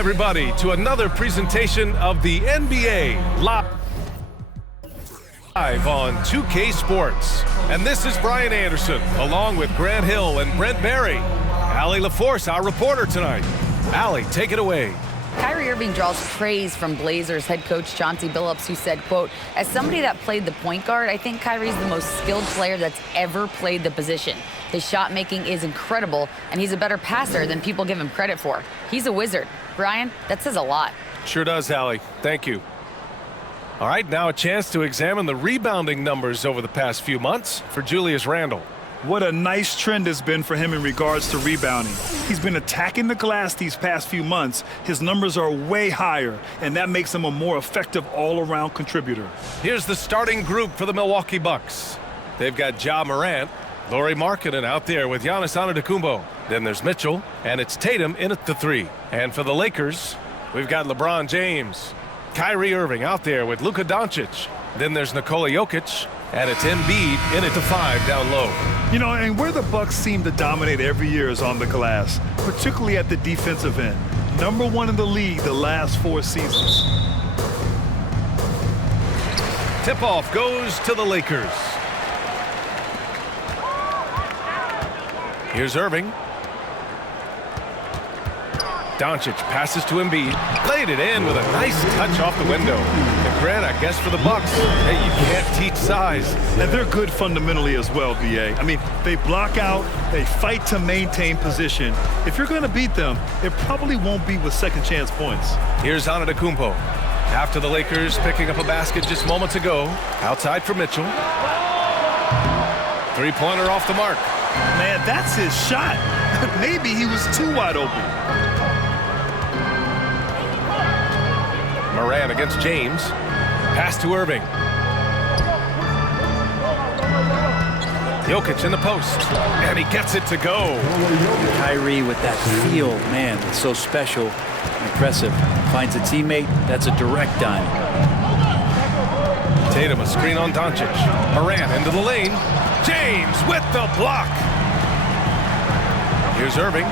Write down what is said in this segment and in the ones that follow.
everybody, to another presentation of the NBA live on 2K Sports. And this is Brian Anderson, along with Grant Hill and Brent Barry. Allie LaForce, our reporter tonight. Allie, take it away. Kyrie Irving draws praise from Blazers head coach Chauncey Billups, who said, quote, "As somebody that played the point guard, I think Kyrie's the most skilled player that's ever played the position. His shot making is incredible, and he's a better passer than people give him credit for. He's a wizard." Brian, that says a lot. Sure does, Allie. Thank you. All right, now a chance to examine the rebounding numbers over the past few months for Julius Randle. What a nice trend has been for him in regards to rebounding. He's been attacking the glass these past few months. His numbers are way higher, and that makes him a more effective all-around contributor. Here's the starting group for the Milwaukee Bucks. They've got Ja Morant, Lauri Markkanen out there with Giannis Antetokounmpo. Then there's Mitchell, and it's Tatum in at the 3. And for the Lakers, we've got LeBron James, Kyrie Irving out there with Luka Doncic. Then there's Nikola Jokic, and it's Embiid in at the 5 down low. You know, and where the Bucks seem to dominate every year is on the glass, particularly at the defensive end. #1 in the league the last 4 seasons. Tip-off goes to the Lakers. Here's Irving. Doncic passes to Embiid, laid it in with a nice touch off the window. And Grant, I guess for the Bucks, hey, you can't teach size. And they're good fundamentally as well, BA. I mean, they block out, they fight to maintain position. If you're going to beat them, it probably won't be with second chance points. Here's Antetokounmpo. After the Lakers picking up a basket just moments ago, outside for Mitchell. Three-pointer off the mark. Man, that's his shot. Maybe he was too wide open. Morant against James. Pass to Irving. Jokic in the post. And he gets it to go. Kyrie with that feel, man, it's so special, impressive. Finds a teammate, that's a direct dime. Tatum a screen on Doncic. Morant into the lane. James with the block. Here's Irving.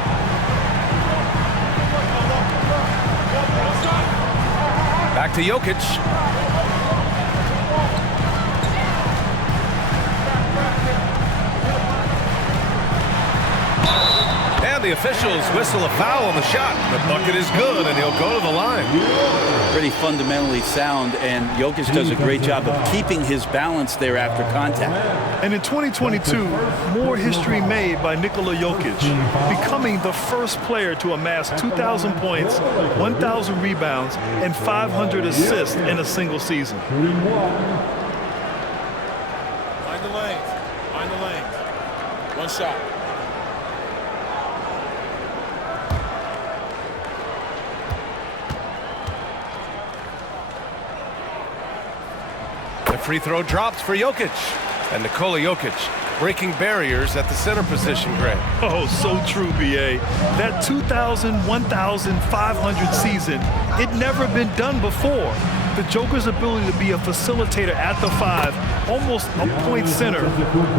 Back to Jokic. And the officials whistle a foul on the shot. The bucket is good, and he'll go to the line. Pretty fundamentally sound, and Jokic does a great job of keeping his balance there after contact. And in 2022, more history made by Nikola Jokic, becoming the first player to amass 2,000 points, 1,000 rebounds, and 500 assists in a single season. Find the lane. Find the lane. One shot. Free throw drops for Jokic. And Nikola Jokic breaking barriers at the center position, Grant. Oh, so true, BA. That 2,000, 1,500 season, it never been done before. The Joker's ability to be a facilitator at the 5, almost a point center,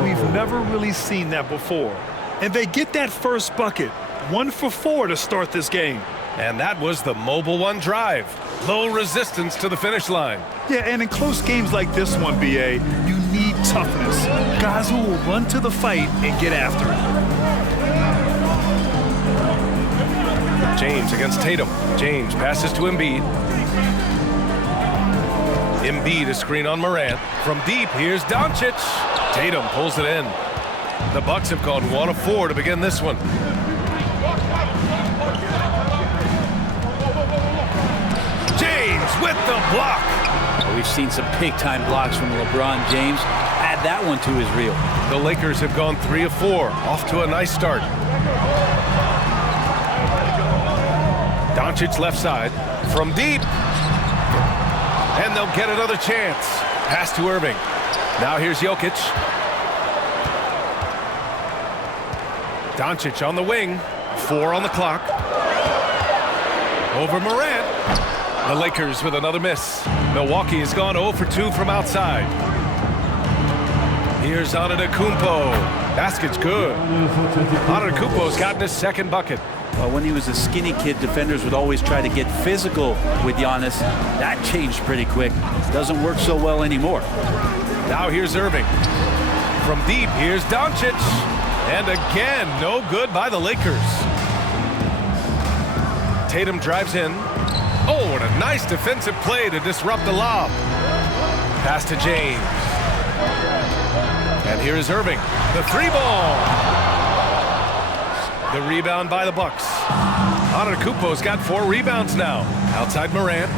we've never really seen that before. And they get that first bucket, 1 for 4 to start this game. And that was the Mobile One drive. Low resistance to the finish line. Yeah, and in close games like this one, BA, you need toughness. Guys who will run to the fight and get after it. James against Tatum. James passes to Embiid. Embiid a screen on Morant. From deep, here's Doncic. Tatum pulls it in. The Bucks have gone 1 of 4 to begin this one. With the block. We've seen some big-time blocks from LeBron James. Add that one to his reel. The Lakers have gone 3 of 4, off to a nice start. Doncic left side, from deep. And they'll get another chance. Pass to Irving. Now here's Jokic. Doncic on the wing, 4 on the clock. Over Morant. The Lakers with another miss. Milwaukee has gone 0 for 2 from outside. Here's Antetokounmpo. Basket's good. Antetokounmpo's gotten his second bucket. When he was a skinny kid, defenders would always try to get physical with Giannis. That changed pretty quick. Doesn't work so well anymore. Now here's Irving. From deep, here's Doncic. And again, no good by the Lakers. Tatum drives in. Oh, what a nice defensive play to disrupt the lob. Pass to James. And here is Irving. The three ball. The rebound by the Bucks. Antetokounmpo's got 4 rebounds now. Outside Morant.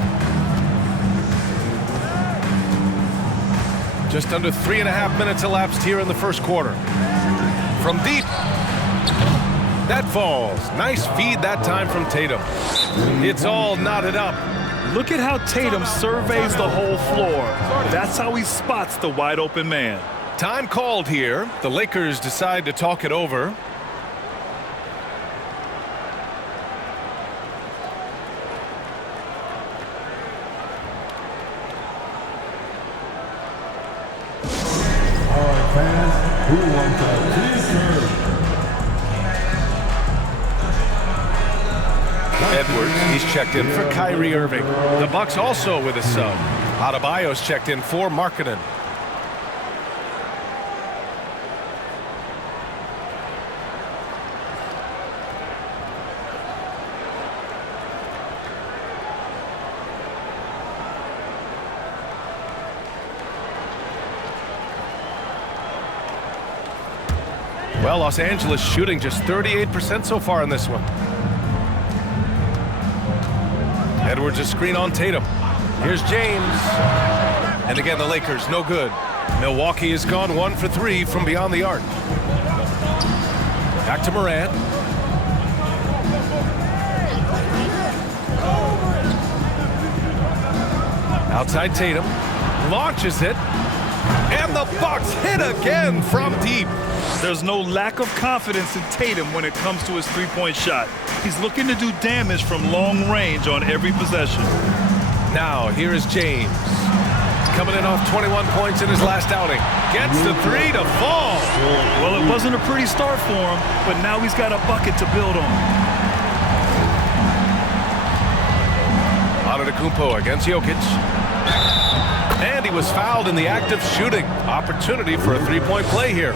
Just under 3.5 minutes elapsed here in the first quarter. From deep. That falls. Nice feed that time from Tatum. It's all knotted up. Look at how Tatum surveys the whole floor. That's how he spots the wide open man. Time called here. The Lakers decide to talk it over. All right, fans, who wants to please serve? Edwards, he's checked in for Kyrie Irving. The Bucks also with a sub. Adebayo's checked in for Markkanen. Well, Los Angeles shooting just 38% so far in this one. Edwards a screen on Tatum. Here's James. And again, the Lakers, no good. Milwaukee has gone 1 for 3 from beyond the arc. Back to Morant. Outside Tatum. Launches it. And the Bucks hit again from deep. There's no lack of confidence in Tatum when it comes to his three-point shot. He's looking to do damage from long range on every possession. Now, here is James. Coming in off 21 points in his last outing. Gets the 3 to fall. Well, it wasn't a pretty start for him, but now he's got a bucket to build on. Antetokounmpo against Jokic. And he was fouled in the act of shooting. Opportunity for a three-point play here.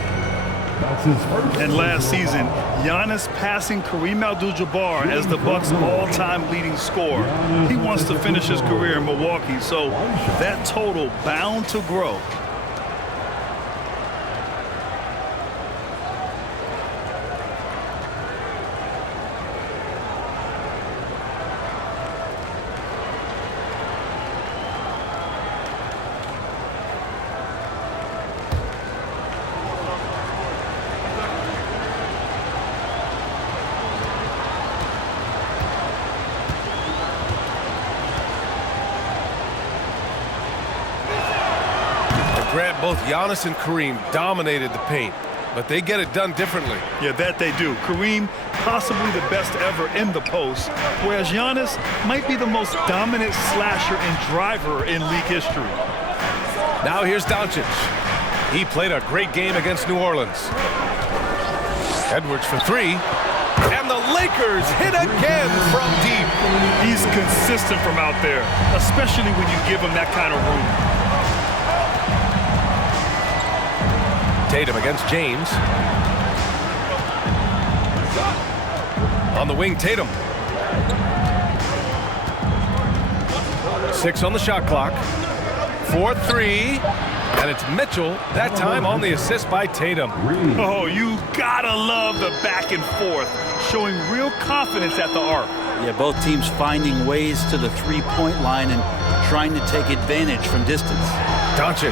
And last season, Giannis passing Kareem Abdul-Jabbar as the Bucks' all-time leading scorer. He wants to finish his career in Milwaukee, so that total bound to grow. Grant, both Giannis and Kareem dominated the paint, but they get it done differently. Yeah, that they do. Kareem, possibly the best ever in the post, whereas Giannis might be the most dominant slasher and driver in league history. Now here's Doncic. He played a great game against New Orleans. Edwards for 3. And the Lakers hit again from deep. He's consistent from out there, especially when you give him that kind of room. Tatum against James. On the wing, Tatum. 6 on the shot clock. 4-3. And it's Mitchell, that time on the assist by Tatum. Oh, you gotta love the back and forth, showing real confidence at the arc. Yeah, both teams finding ways to the three-point line and trying to take advantage from distance. Doncic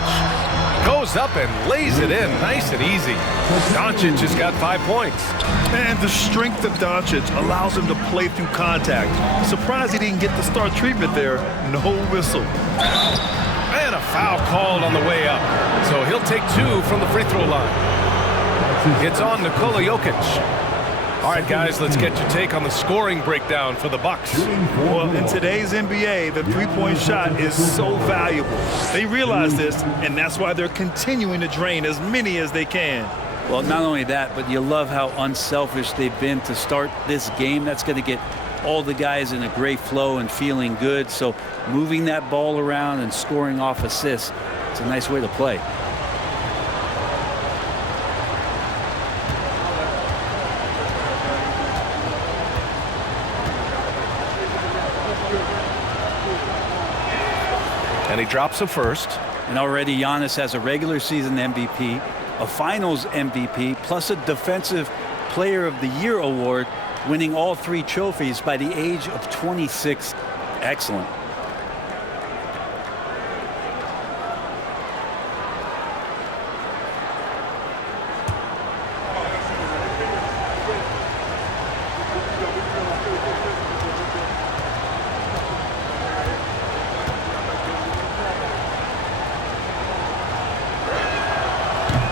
goes up and lays it in nice and easy. Doncic has got 5 points. And the strength of Doncic allows him to play through contact. Surprised he didn't get the star treatment there. No whistle. And a foul called on the way up. So he'll take 2 from the free throw line. It's on Nikola Jokic. All right, guys, let's get your take on the scoring breakdown for the Bucks. Well, in today's NBA, the three-point shot is so valuable. They realize this, and that's why they're continuing to drain as many as they can. Well, not only that, but you love how unselfish they've been to start this game. That's going to get all the guys in a great flow and feeling good. So moving that ball around and scoring off assists, it's a nice way to play. And he drops a first. And already Giannis has a regular season MVP, a finals MVP, plus a defensive player of the year award, winning all 3 trophies by the age of 26. Excellent.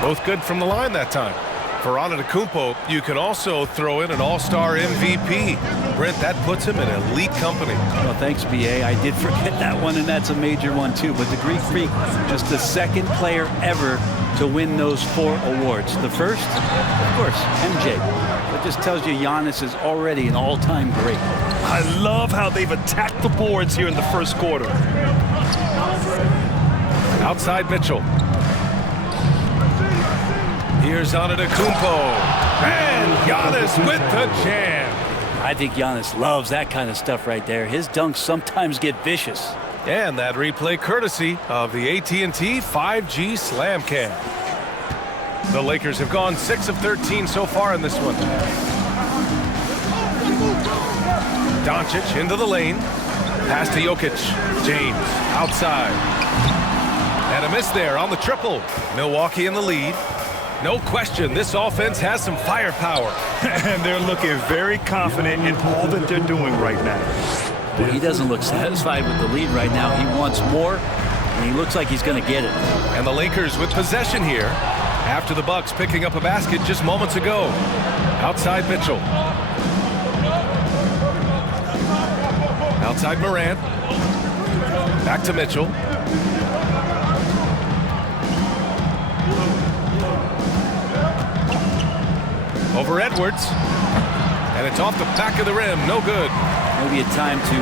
Both good from the line that time. For Antetokounmpo, you can also throw in an all-star MVP. Brent, that puts him in elite company. Well, thanks, B.A. I did forget that one, and that's a major one, too. But the Greek Freak, just the second player ever to win those 4 awards. The first, of course, MJ. That just tells you Giannis is already an all-time great. I love how they've attacked the boards here in the first quarter. Outside Mitchell. Here's Antetokounmpo. And Giannis with the jam. I think Giannis loves that kind of stuff right there. His dunks sometimes get vicious. And that replay courtesy of the AT&T 5G Slam Cam. The Lakers have gone 6 of 13 so far in this one. Doncic into the lane. Pass to Jokic. James outside. And a miss there on the triple. Milwaukee in the lead. No question, this offense has some firepower. And they're looking very confident in all that they're doing right now. Well, he doesn't look satisfied with the lead right now. He wants more, and he looks like he's going to get it. And the Lakers with possession here after the Bucks picking up a basket just moments ago. Outside Mitchell. Outside Morant. Back to Mitchell. Over Edwards. And it's off the back of the rim. No good. Maybe a time to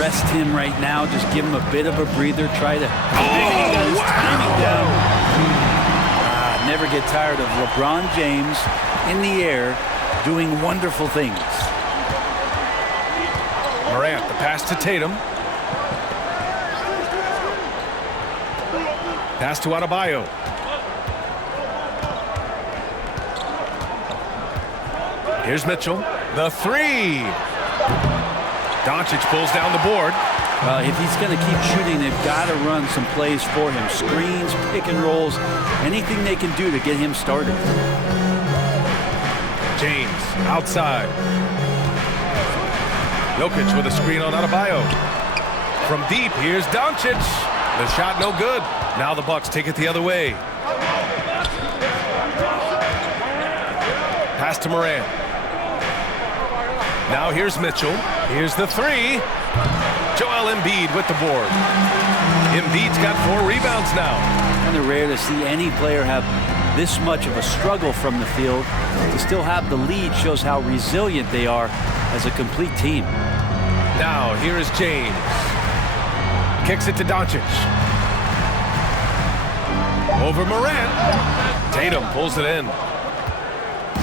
rest him right now. Just give him a bit of a breather. Try to timing down. Never get tired of LeBron James in the air doing wonderful things. Morant, the pass to Tatum. Pass to Adebayo. Here's Mitchell. The 3. Doncic pulls down the board. If he's going to keep shooting, they've got to run some plays for him. Screens, pick and rolls, anything they can do to get him started. James outside. Jokic with a screen on Adebayo. From deep, here's Doncic. The shot no good. Now the Bucks take it the other way. Pass to Morant. Now here's Mitchell. Here's the 3. Joel Embiid with the board. Embiid's got 4 rebounds now. Kind of rare to see any player have this much of a struggle from the field. To still have the lead shows how resilient they are as a complete team. Now here is James. Kicks it to Doncic. Over Morant. Tatum pulls it in.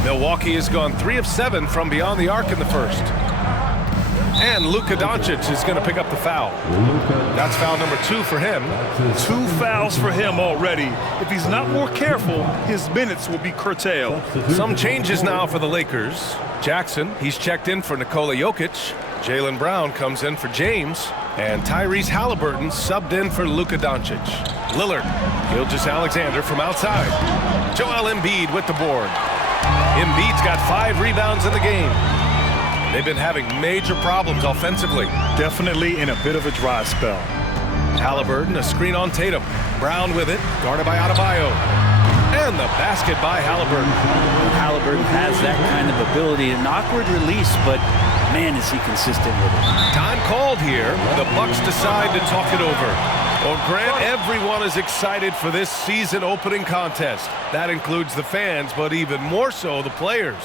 Milwaukee has gone 3 of 7 from beyond the arc in the first. And Luka Doncic is going to pick up the foul. That's foul number 2 for him. 2 fouls for him already. If he's not more careful, his minutes will be curtailed. Some changes now for the Lakers. Jackson, he's checked in for Nikola Jokic. Jaylen Brown comes in for James. And Tyrese Halliburton subbed in for Luka Doncic. Lillard, Gilgeous-Alexander from outside. Joel Embiid with the board. Embiid's got 5 rebounds in the game. They've been having major problems offensively. Definitely in a bit of a dry spell. Halliburton, a screen on Tatum. Brown with it, guarded by Adebayo. And the basket by Halliburton. Halliburton has that kind of ability. An awkward release, but man, is he consistent with it. Time called here. The Bucks decide to talk it over. Well, Grant, everyone is excited for this season opening contest. That includes the fans, but even more so the players.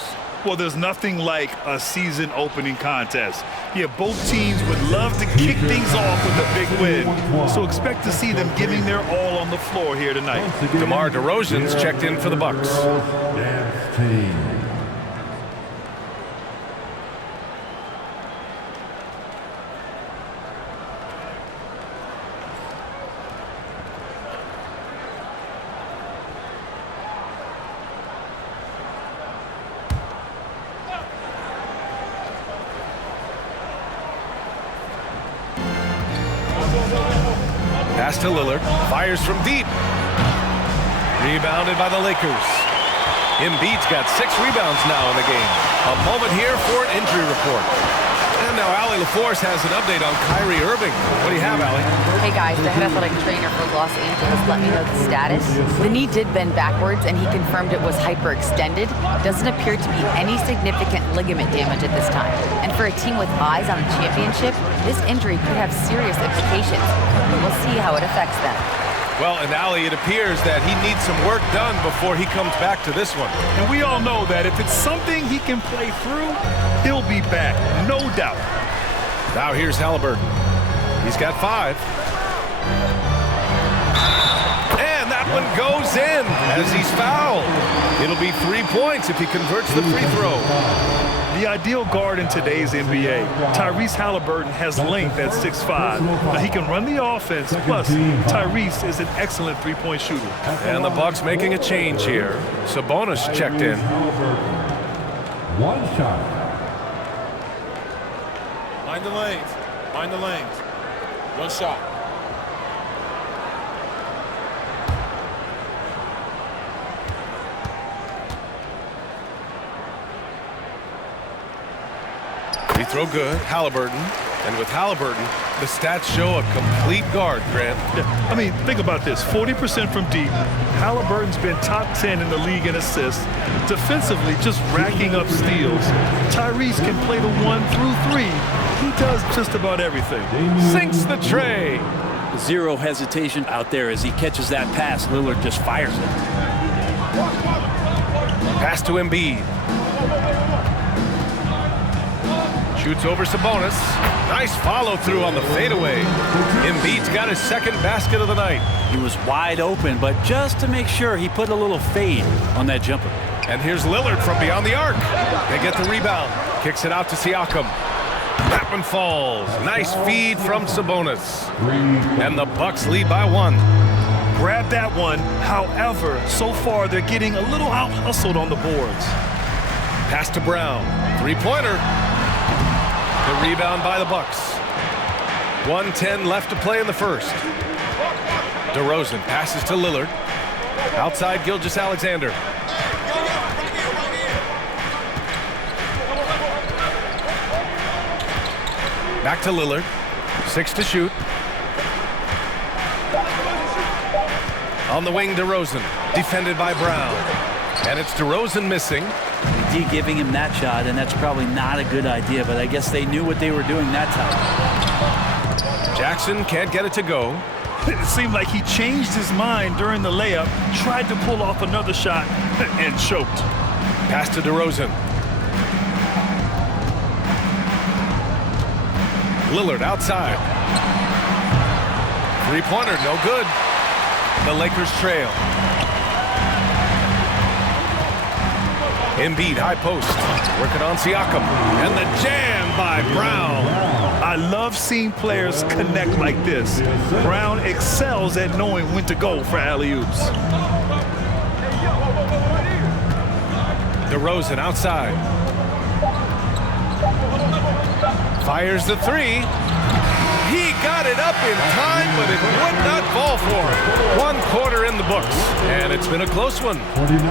Well, there's nothing like a season opening contest. Yeah, both teams would love to kick things off with a big win. So expect to see them giving their all on the floor here tonight. DeMar DeRozan's checked in for the Bucks. Dance team. Pass to Lillard. Fires from deep. Rebounded by the Lakers. Embiid's got 6 rebounds now in the game. A moment here for an injury report. And now Allie LaForce has an update on Kyrie Irving. What do you have, Allie? Hey guys, the head athletic trainer for Los Angeles let me know the status. The knee did bend backwards and he confirmed it was hyperextended. Doesn't appear to be any significant ligament damage at this time. And for a team with eyes on the championship, this injury could have serious implications. We'll see how it affects them. Well, and Allie, it appears that he needs some work done before he comes back to this one. And we all know that if it's something he can play through, he'll be back, no doubt. Now here's Halliburton. He's got 5. And that one goes in as he's fouled. It'll be 3 points if he converts the free throw. The ideal guard in today's NBA, Tyrese Halliburton, has length at 6'5". Now he can run the offense, plus Tyrese is an excellent three-point shooter. And the Bucks making a change here. Sabonis checked in. One shot. Mind the lanes. Mind the lanes. One shot. Free throw good. Halliburton. And with Halliburton, the stats show a complete guard, Grant. Yeah, I mean, think about this. 40% from deep. Halliburton's been top 10 in the league in assists. Defensively, just racking up steals. Tyrese can play the 1 through 3. He does just about everything. Sinks the tray. Zero hesitation out there as he catches that pass. Lillard just fires it. Pass to Embiid. Shoots over Sabonis. Nice follow through on the fadeaway. Embiid's got his second basket of the night. He was wide open, but just to make sure, he put a little fade on that jumper. And here's Lillard from beyond the arc. They get the rebound. Kicks it out to Siakam. That one falls. Nice feed from Sabonis. And the Bucks lead by 1. Grab that one. However, so far they're getting a little out-hustled on the boards. Pass to Brown. Three-pointer. The rebound by the Bucks. 1:10 left to play in the first. DeRozan passes to Lillard. Outside Gilgeous-Alexander. Back to Lillard. 6 to shoot. On the wing, DeRozan. Defended by Brown. And it's DeRozan missing. D giving him that shot, and that's probably not a good idea, but I guess they knew what they were doing that time. Jackson can't get it to go. It seemed like he changed his mind during the layup, tried to pull off another shot, and choked. Pass to DeRozan. Lillard outside. Three-pointer, no good. The Lakers trail. Embiid, high post. Working on Siakam. And the jam by Brown. I love seeing players connect like this. Brown excels at knowing when to go for alley-oops. DeRozan outside. Fires the 3. He got it up in time, but it would not fall for him. 1 quarter in the books, and it's been a close one.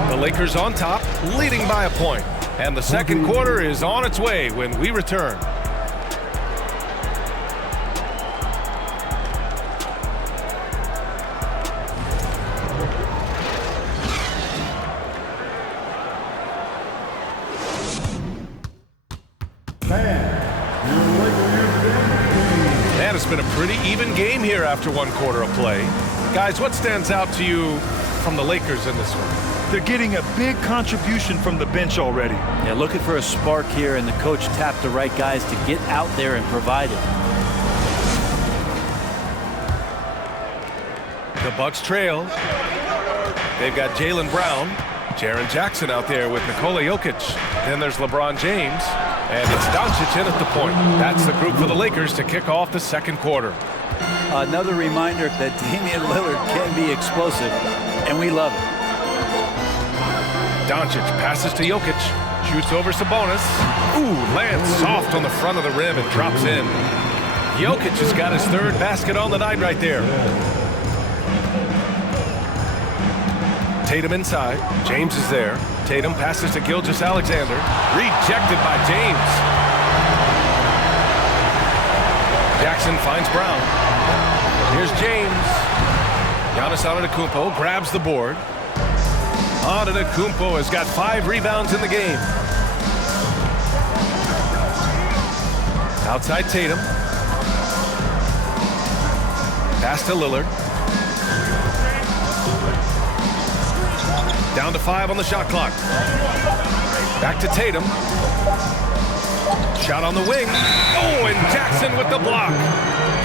The Lakers on top, leading by a point. And the second quarter is on its way when we return. Man, it's been a pretty even game here after one quarter of play. Guys, what stands out to you from the Lakers in this one? They're getting a big contribution from the bench already. Yeah, looking for a spark here, and the coach tapped the right guys to get out there and provide it. The Bucks trail. They've got Jaylen Brown, Jaren Jackson out there with Nikola Jokic. Then there's LeBron James, and it's Doncic in at the point. That's the group for the Lakers to kick off the second quarter. Another reminder that Damian Lillard can be explosive, and we love it. Doncic passes to Jokic, shoots over Sabonis. Ooh, lands soft on the front of the rim and drops in. Jokic has got his third basket on the night right there. Tatum inside. James is there. Tatum passes to Gilgeous-Alexander. Rejected by James. Jackson finds Brown. Here's James. Giannis Antetokounmpo grabs the board. Antetokounmpo has got 5 rebounds in the game. Outside Tatum. Pass to Lillard. Down to 5 on the shot clock. Back to Tatum. Shot on the wing. Oh, and Jackson with the block.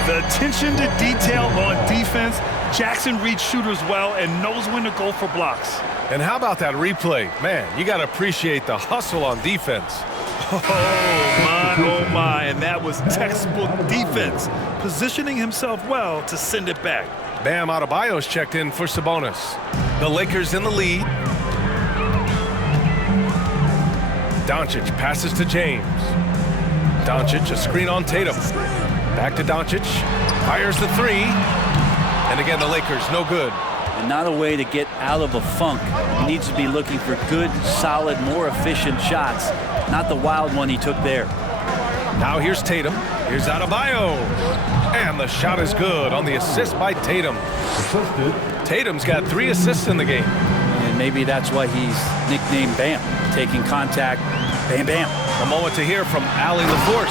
The attention to detail on defense. Jackson reads shooters well and knows when to go for blocks. And how about that replay? Man, you got to appreciate the hustle on defense. Oh my, and that was textbook defense. Positioning himself well to send it back. Bam Adebayo's checked in for Sabonis. The Lakers in the lead. Doncic passes to James. Doncic, a screen on Tatum. Back to Doncic. Fires the 3. And again, the Lakers, no good. And not a way to get out of a funk. He needs to be looking for good, solid, more efficient shots, not the wild one he took there. Now here's Tatum. Here's Adebayo. And the shot is good on the assist by Tatum. Tatum's got 3 assists in the game. And maybe that's why he's nicknamed Bam. Taking contact, bam, bam. A moment to hear from Allie LaForce.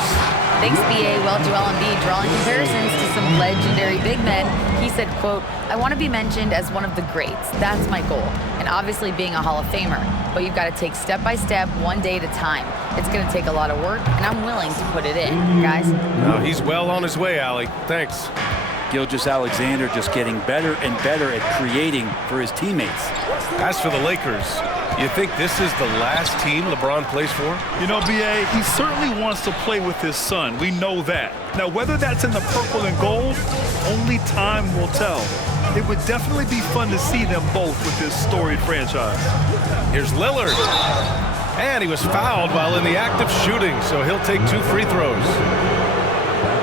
Thanks, B.A. Well, Joel Embiid drawing comparisons to some legendary big men. He said, quote, "I want to be mentioned as one of the greats. That's my goal. And obviously being a Hall of Famer. But you've got to take step by step, one day at a time. It's going to take a lot of work, and I'm willing to put it in, guys." He's well on his way, Allie. Thanks. Gilgeous-Alexander just getting better and better at creating for his teammates. As for the Lakers, you think this is the last team LeBron plays for? You know, B.A., he certainly wants to play with his son. We know that. Now, whether that's in the purple and gold, only time will tell. It would definitely be fun to see them both with this storied franchise. Here's Lillard. And he was fouled while in the act of shooting, so he'll take 2 free throws.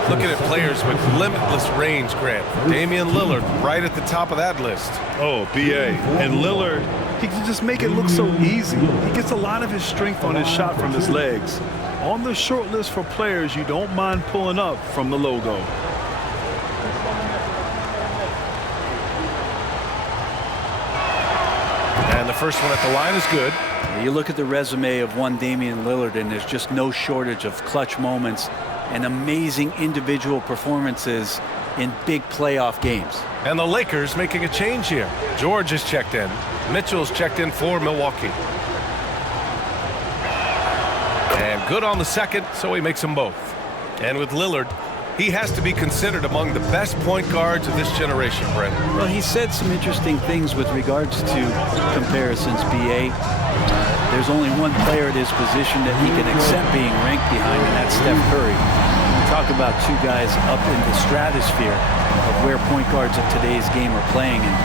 Looking at players with limitless range, Grant. Damian Lillard right at the top of that list. Oh, B.A. And Lillard, he can just make it look so easy. He gets a lot of his strength on his shot from his legs. On the short list for players you don't mind pulling up from the logo. And the first one at the line is good. You look at the resume of one Damian Lillard, and there's just no shortage of clutch moments and amazing individual performances in big playoff games. And the Lakers making a change here. George is checked in. Mitchell's checked in for Milwaukee. And good on the second, so he makes them both. And with Lillard, he has to be considered among the best point guards of this generation, Brent. Well, he said some interesting things with regards to comparisons, B.A. There's only one player at his position that he can accept being ranked behind, and that's Steph Curry. Talk about 2 guys up in the stratosphere of where point guards of today's game are playing, and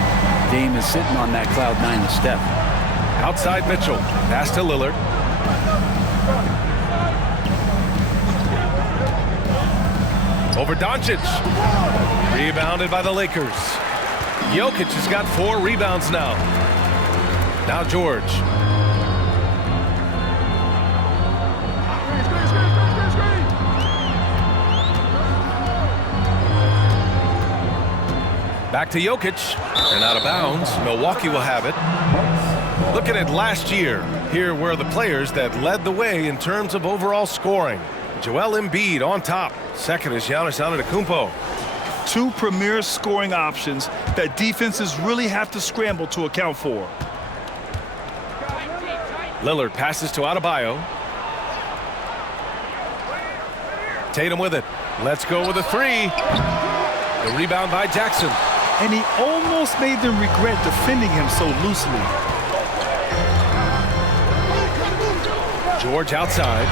Dame is sitting on that cloud 9 with Steph. Outside Mitchell, pass to Lillard. Over Doncic. Rebounded by the Lakers. Jokic has got 4 rebounds now. Now George. Back to Jokic, and out of bounds. Milwaukee will have it. Looking at last year, here were the players that led the way in terms of overall scoring. Joel Embiid on top. Second is Giannis Antetokounmpo. Two premier scoring options that defenses really have to scramble to account for. Lillard passes to Adebayo. Tatum with it. Let's go with a three. The rebound by Jackson. And he almost made them regret defending him so loosely. George outside.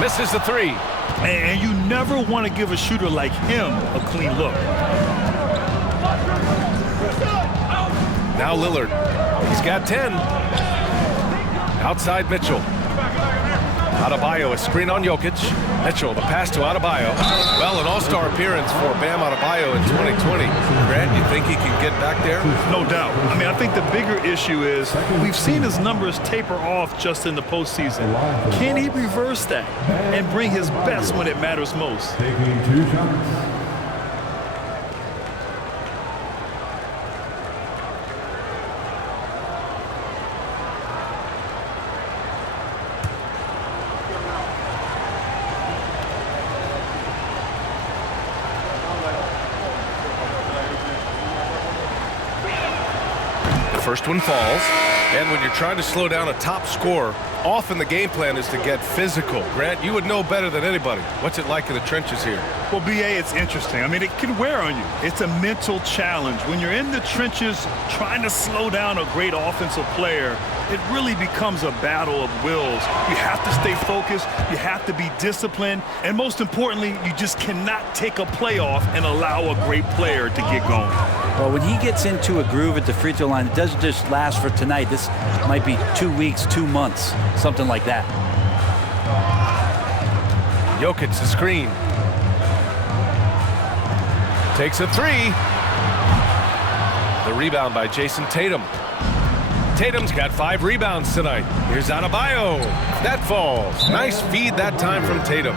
Misses the three. And you never want to give a shooter like him a clean look. Now Lillard. He's got 10. Outside Mitchell. Adebayo, a screen on Jokic. Mitchell, the pass to Adebayo. Well, an all-star appearance for Bam Adebayo in 2020. Grant, you think he can get back there? No doubt. I mean, I think the bigger issue is we've seen his numbers taper off just in the postseason. Can he reverse that and bring his best when it matters most? Taking 2 shots. First one falls, and when you're trying to slow down a top scorer, often the game plan is to get physical. Grant, you would know better than anybody. What's it like in the trenches here? Well, BA, it's interesting. I mean, it can wear on you. It's a mental challenge. When you're in the trenches trying to slow down a great offensive player, it really becomes a battle of wills. You have to stay focused. You have to be disciplined. And most importantly, you just cannot take a play off and allow a great player to get going. Well, when he gets into a groove at the free throw line, it doesn't just last for tonight. This might be 2 weeks, 2 months, something like that. Jokic, the screen. Takes a three. The rebound by Jason Tatum. Tatum's got 5 rebounds tonight. Here's Adebayo. That falls. Nice feed that time from Tatum.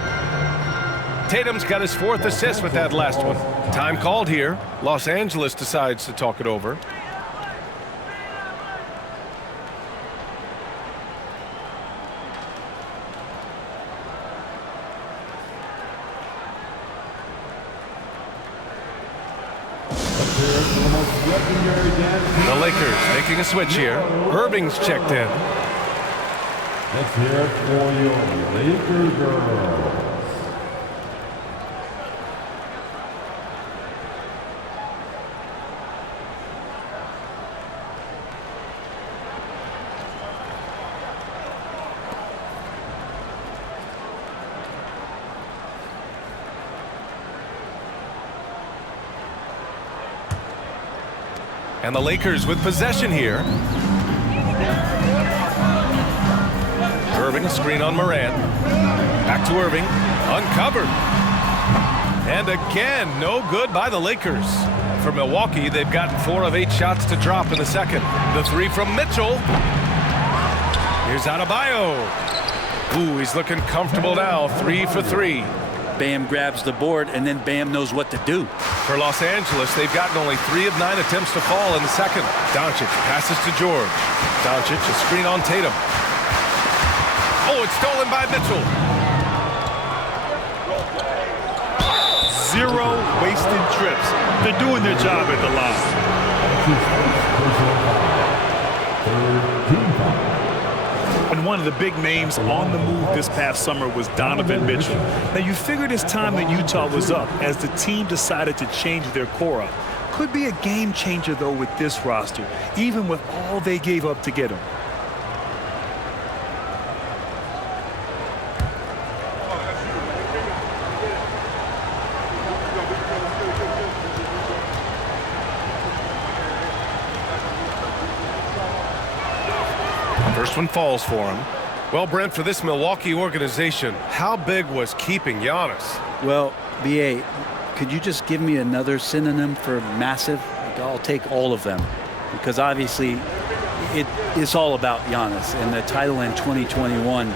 Tatum's got his 4th assist with that last one. Time called here. Los Angeles decides to talk it over. The Lakers making a switch here. Irving's checked in. Let's hear it for your Lakers girls. And the Lakers with possession here. Irving, screen on Morant. Back to Irving. Uncovered. And again, no good by the Lakers. For Milwaukee, they've gotten 4 of 8 shots to drop in the second. The three from Mitchell. Here's Adebayo. Ooh, he's looking comfortable now. 3 for 3. Bam grabs the board, and then Bam knows what to do. For Los Angeles, they've gotten only 3 of 9 attempts to fall in the second. Doncic passes to George. Doncic, a screen on Tatum. Oh, it's stolen by Mitchell. 0 wasted trips. They're doing their job at the line. And one of the big names on the move this past summer was Donovan Mitchell. Now, you figured his time in Utah was up as the team decided to change their core up. Could be a game changer, though, with this roster, even with all they gave up to get him. First one falls for him. Well, Brent, for this Milwaukee organization, how big was keeping Giannis? Well, BA, could you just give me another synonym for massive? I'll take all of them, because obviously it's all about Giannis, and the title in 2021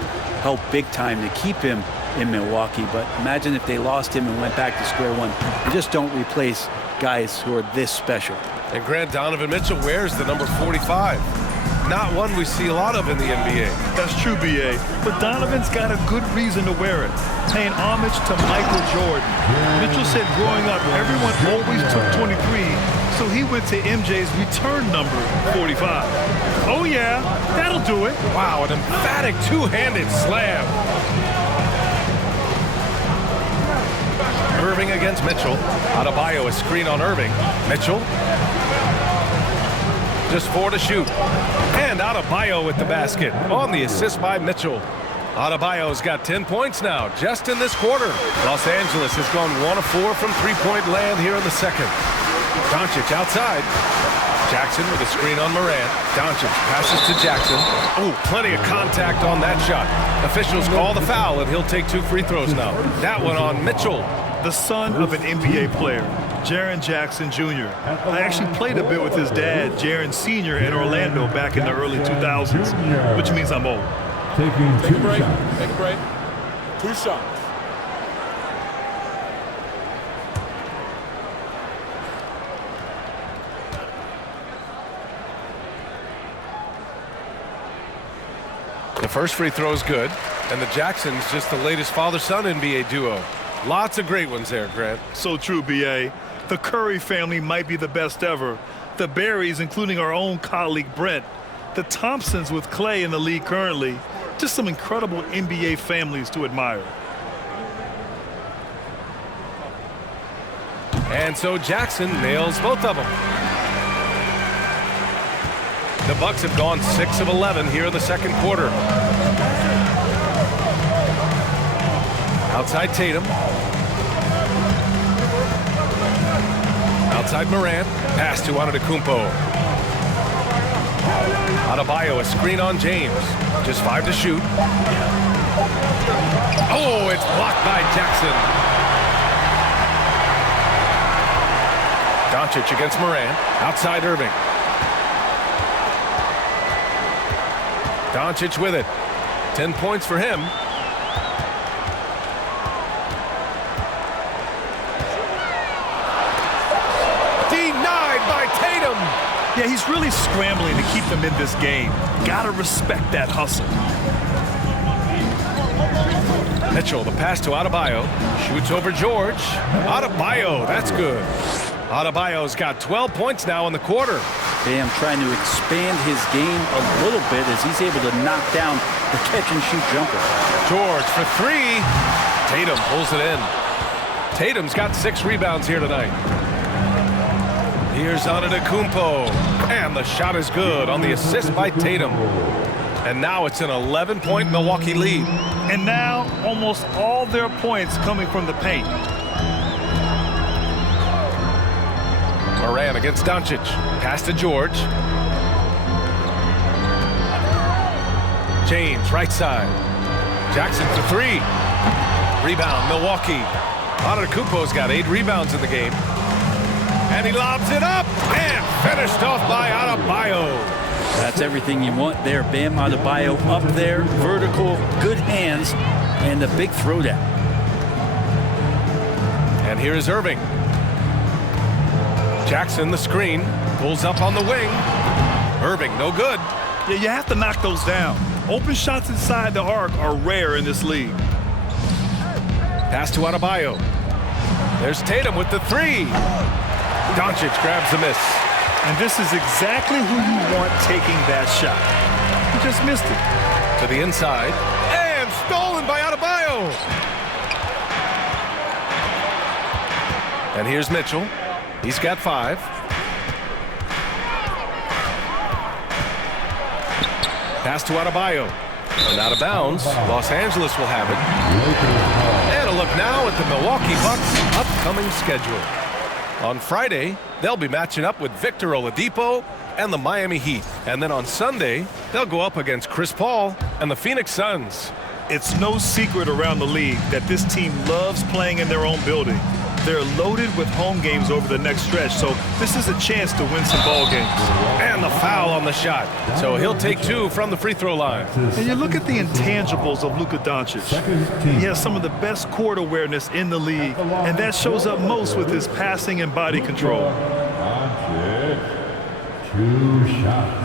helped big time to keep him in Milwaukee. But imagine if they lost him and went back to square one. You just don't replace guys who are this special. And Grant, Donovan Mitchell wears the number 45. not one we see a lot of in the NBA. That's true, B.A. But Donovan's got a good reason to wear it, paying homage to Michael Jordan. Mitchell said growing up, everyone always took 23, so he went to MJ's return number, 45. Oh, yeah, that'll do it. Wow, an emphatic two-handed slam. Irving against Mitchell. Adebayo, a screen on Irving. Mitchell. Just 4 to shoot. And Adebayo with the basket on the assist by Mitchell. Adebayo's got 10 points now just in this quarter. Los Angeles has gone 1 of 4 from three-point land here in the second. Doncic outside. Jackson with a screen on Morant. Doncic passes to Jackson. Oh, plenty of contact on that shot. Officials call the foul, and he'll take 2 free throws now. That one on Mitchell. The son of an NBA player, Jaren Jackson Jr. I actually played a bit with his dad, Jaren Sr. in Orlando back in the early 2000s, which means I'm old. Taking Take a 2 break. shots. Take a break. 2 shots. The first free throw is good, and the Jacksons just the latest father-son NBA duo. Lots of great ones there, Grant. So true, B.A. The Curry family might be the best ever. The Berrys, including our own colleague Brent. The Thompsons with Clay in the league currently. Just some incredible NBA families to admire. And so Jackson nails both of them. The Bucks have gone 6 of 11 here in the second quarter. Outside Tatum. Outside Morant. Pass to Antetokounmpo. Adebayo, a screen on James. Just 5 to shoot. Oh, it's blocked by Jackson. Doncic against Morant. Outside Irving. Doncic with it. 10 points for him. Denied by Tatum. Yeah, he's really scrambling to keep them in this game. Gotta respect that hustle. Mitchell, the pass to Adebayo. Shoots over George. Adebayo, that's good. Adebayo's got 12 points now in the quarter. Bam trying to expand his game a little bit as he's able to knock down the catch-and-shoot jumper. George for 3. Tatum pulls it in. Tatum's got 6 rebounds here tonight. Here's Antetokounmpo. And the shot is good on the assist by Tatum. And now it's an 11-point Milwaukee lead. And now almost all their points coming from the paint. Morant against Doncic. Pass to George. James, right side. Jackson for 3. Rebound, Milwaukee. Antetokounmpo's got 8 rebounds in the game. And he lobs it up and finished off by Adebayo. That's everything you want there. Bam Adebayo up there, vertical, good hands, and a big throwdown. And here is Irving. Jackson, the screen, pulls up on the wing. Irving, no good. Yeah, you have to knock those down. Open shots inside the arc are rare in this league. Pass to Adebayo. There's Tatum with the 3. Doncic grabs the miss. And this is exactly who you want taking that shot. He just missed it. To the inside. And stolen by Adebayo. And here's Mitchell. He's got 5. Pass to Adebayo. And out of bounds. Los Angeles will have it. And a look now at the Milwaukee Bucks' upcoming schedule. On Friday, they'll be matching up with Victor Oladipo and the Miami Heat. And then on Sunday, they'll go up against Chris Paul and the Phoenix Suns. It's no secret around the league that this team loves playing in their own building. They're loaded with home games over the next stretch, so this is a chance to win some ball games. And the foul on the shot. So he'll take 2 from the free throw line. And you look at the intangibles of Luka Doncic. He has some of the best court awareness in the league, and that shows up most with his passing and body control. Doncic, 2 shots.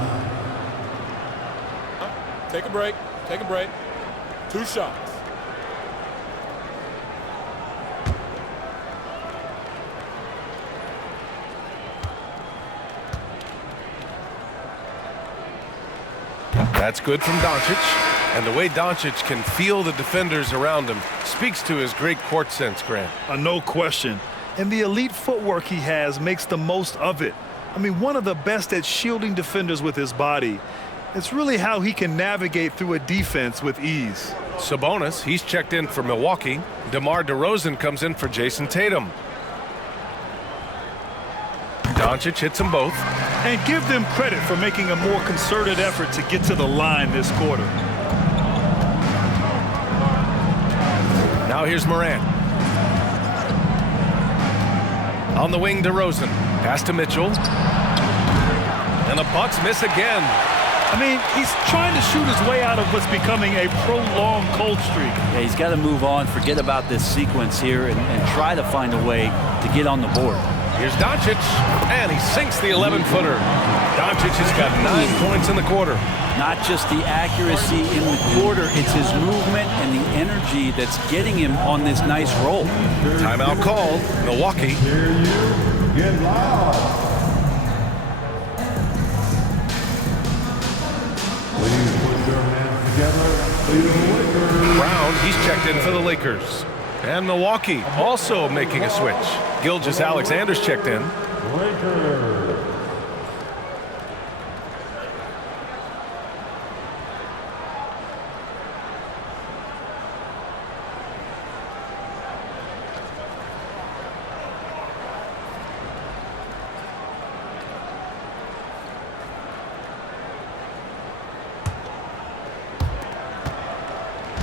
Take a break. Take a break. 2 shots. That's good from Doncic. And the way Doncic can feel the defenders around him speaks to his great court sense, Grant. No question. And the elite footwork he has makes the most of it. I mean, one of the best at shielding defenders with his body. It's really how he can navigate through a defense with ease. Sabonis, he's checked in for Milwaukee. DeMar DeRozan comes in for Jason Tatum. Doncic hits them both. And give them credit for making a more concerted effort to get to the line this quarter. Now here's Morant. On the wing, DeRozan. Pass to Mitchell. And the Bucks miss again. I mean, he's trying to shoot his way out of what's becoming a prolonged cold streak. Yeah, he's got to move on, forget about this sequence here, and try to find a way to get on the board. Here's Doncic, and he sinks the 11-footer. Doncic has got 9 points in the quarter. Not just the accuracy in the quarter, it's his movement and the energy that's getting him on this nice roll. Timeout called. Milwaukee. Hear you. Get loud. Please put your hands together. The Lakers. Brown, he's checked in for the Lakers. And Milwaukee also making a switch. Gilgeous-Alexander's checked in. Lakers.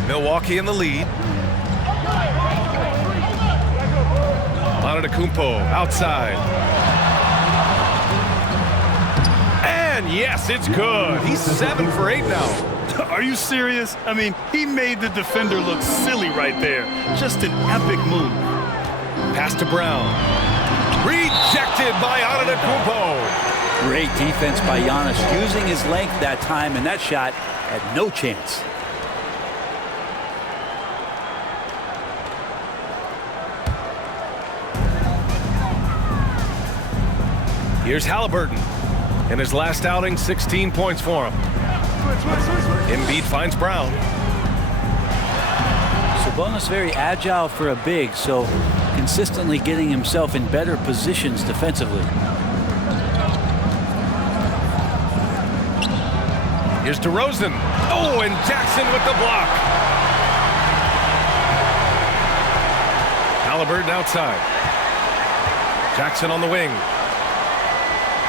Milwaukee in the lead. Antetokounmpo outside. And yes, it's good. He's 7 for 8 now. Are you serious? I mean, he made the defender look silly right there. Just an epic move. Pass to Brown. Rejected by Antetokounmpo. Great defense by Giannis, using his length that time, and that shot had no chance. Here's Halliburton. In his last outing, 16 points for him. Embiid finds Brown. Sabonis very agile for a big, so consistently getting himself in better positions defensively. Here's DeRozan. Oh, and Jackson with the block. Halliburton outside. Jackson on the wing.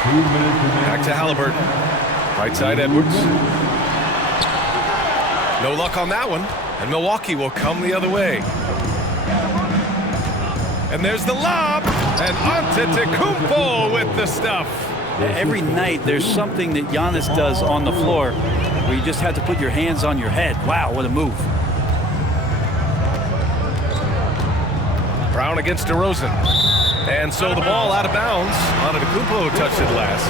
2 minutes remaining. Back to Halliburton. Right side Edwards. No luck on that one. And Milwaukee will come the other way. And there's the lob. And Antetokounmpo with the stuff. Every night there's something that Giannis does on the floor where you just have to put your hands on your head. Wow, what a move. Brown against DeRozan. And so the ball out of bounds. Antetokounmpo touched it last.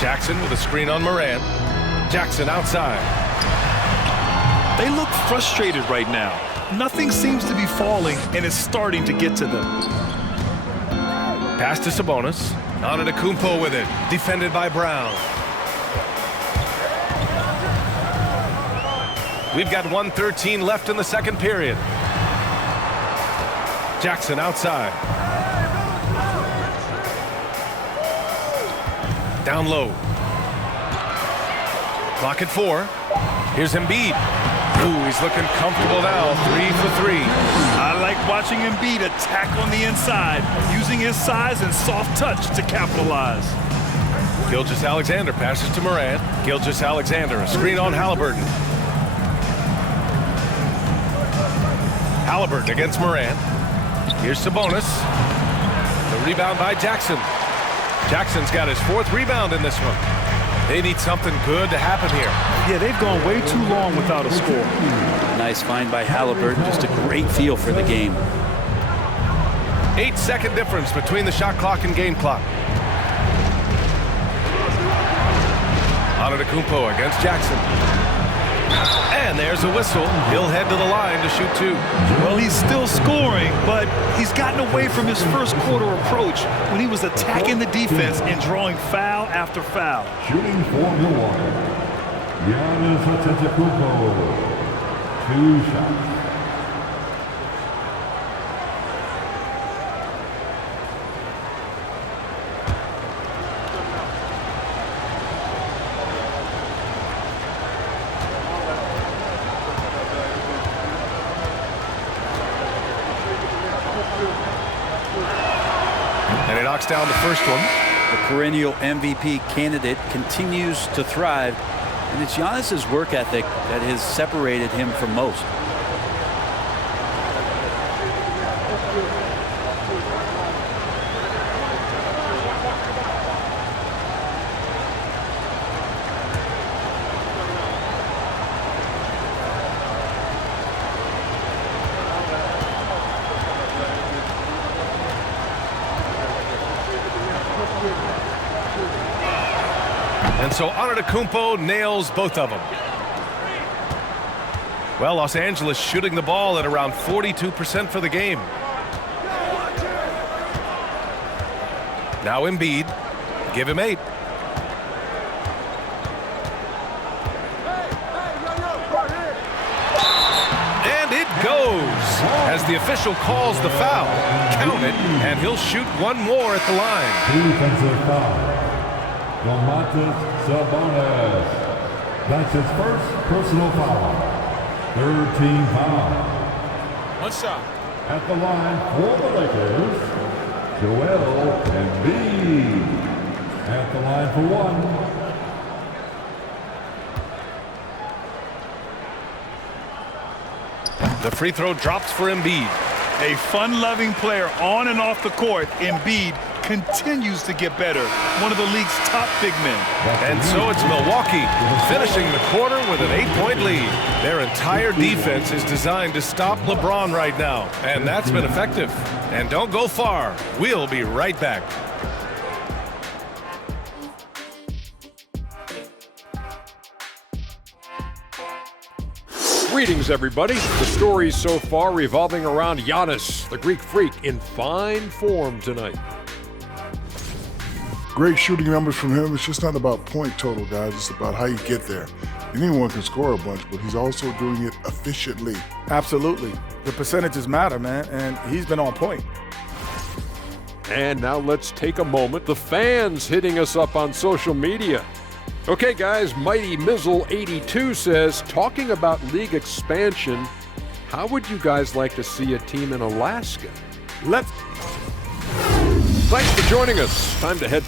Jackson with a screen on Morant. Jackson outside. They look frustrated right now. Nothing seems to be falling, and it's starting to get to them. Pass to Sabonis. Antetokounmpo with it. Defended by Brown. We've got 1:13 left in the second period. Jackson outside. Down low. Clock at 4. Here's Embiid. Ooh, he's looking comfortable now. 3 for 3. I like watching Embiid attack on the inside, using his size and soft touch to capitalize. Gilgeous-Alexander passes to Morant. Gilgeous-Alexander, a screen on Halliburton. Halliburton against Morant. Here's Sabonis. The rebound by Jackson. Jackson's got his 4th rebound in this one. They need something good to happen here. Yeah, they've gone way too long without a score. Nice find by Halliburton. Just a great feel for the game. 8-second difference between the shot clock and game clock. Antetokounmpo against Jackson. And there's a whistle. He'll head to the line to shoot 2. Well, he's still scoring, but he's gotten away from his first quarter approach when he was attacking the defense and drawing foul after foul. Shooting for Milwaukee, Giannis Antetokounmpo. 2 shots. And he knocks down the first one. The perennial MVP candidate continues to thrive, and it's Giannis's work ethic that has separated him from most. And so Antetokounmpo nails both of them. Well, Los Angeles shooting the ball at around 42% for the game. Now Embiid. Give him 8. And it goes as the official calls the foul. Count it, and he'll shoot one more at the line. Defensive foul. Domantas Sabonis. That's his first personal foul. 3rd team foul. 1 shot. At the line for the Lakers, Joel Embiid. At the line for 1. The free throw drops for Embiid. A fun-loving player on and off the court, Embiid continues to get better. One of the league's top big men. And so it's Milwaukee finishing the quarter with an 8-point lead. Their entire defense is designed to stop LeBron right now, and that's been effective. And don't go far. We'll be right back. Greetings, everybody. The stories so far revolving around Giannis, the Greek freak, in fine form tonight. Great shooting numbers from him. It's just not about point total, guys. It's about how you get there. Anyone can score a bunch, but he's also doing it efficiently. Absolutely. The percentages matter, man, and he's been on point. And now let's take a moment. The fans hitting us up on social media. Okay, guys, Mighty Mizzle82 says, talking about league expansion, how would you guys like to see a team in Alaska? Thanks for joining us. Time to head.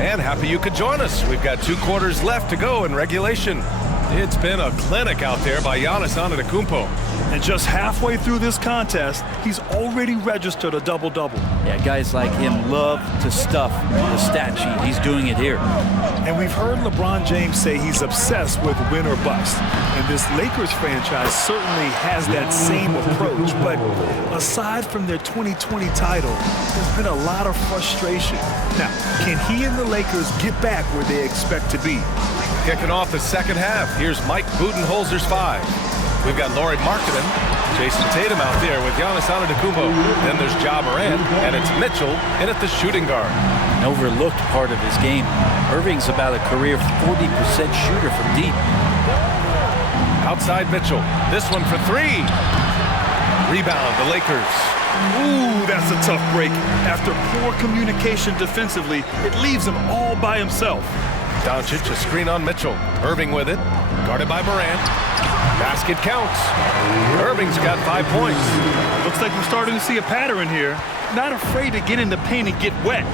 And happy you could join us. We've got 2 quarters left to go in regulation. It's been a clinic out there by Giannis Antetokounmpo. And just halfway through this contest, he's already registered a double-double. Yeah, guys like him love to stuff the stat sheet. He's doing it here. And we've heard LeBron James say he's obsessed with win or bust. And this Lakers franchise certainly has that same approach. But aside from their 2020 title, there's been a lot of frustration. Now, can he and the Lakers get back where they expect to be? Kicking off the second half, here's Mike Budenholzer's 5. We've got Lauri Markkanen, Jason Tatum out there with Giannis Antetokounmpo. Then there's Ja Morant, and it's Mitchell in at the shooting guard. An overlooked part of his game. Irving's about a career 40% shooter from deep. Outside Mitchell. This one for 3. Rebound, the Lakers. Ooh, that's a tough break. After poor communication defensively, it leaves him all by himself. Doncic, a screen on Mitchell. Irving with it. Guarded by Morant. Basket counts. Irving's got 5 points. Looks like we're starting to see a pattern here. Not afraid to get in the paint and get wet.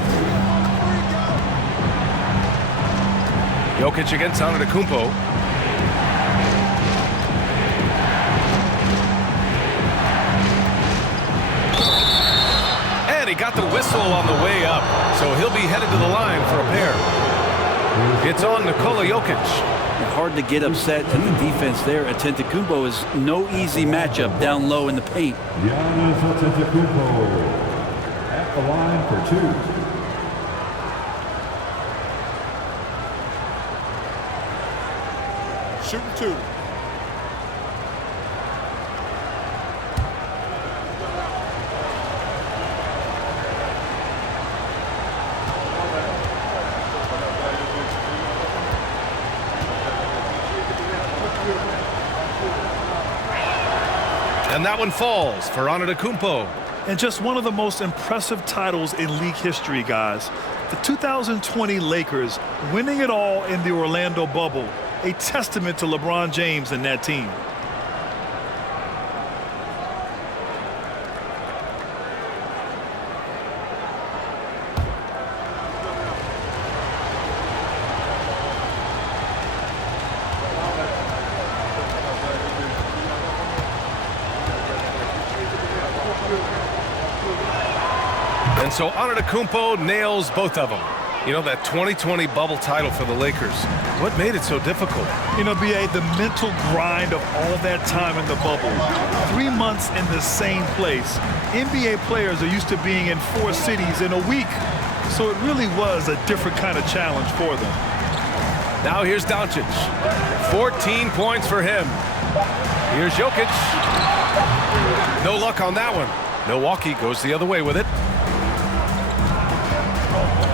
Jokic against Antetokounmpo. he got the whistle on the way up, so he'll be headed to the line for a pair. It's on Nikola Jokic. Hard to get upset at the defense there. Antetokounmpo is no easy matchup down low in the paint. Giannis Antetokounmpo at the line for 2. Shooting 2. And that one falls for Antetokounmpo. And just one of the most impressive titles in league history, guys. The 2020 Lakers winning it all in the Orlando bubble. A testament to LeBron James and that team. And so Antetokounmpo nails both of them. You know, that 2020 bubble title for the Lakers. What made it so difficult? You know, B.A., the mental grind of all that time in the bubble. 3 months in the same place. NBA players are used to being in 4 cities in a week. So it really was a different kind of challenge for them. Now here's Doncic. 14 points for him. Here's Jokic. No luck on that one. Milwaukee goes the other way with it.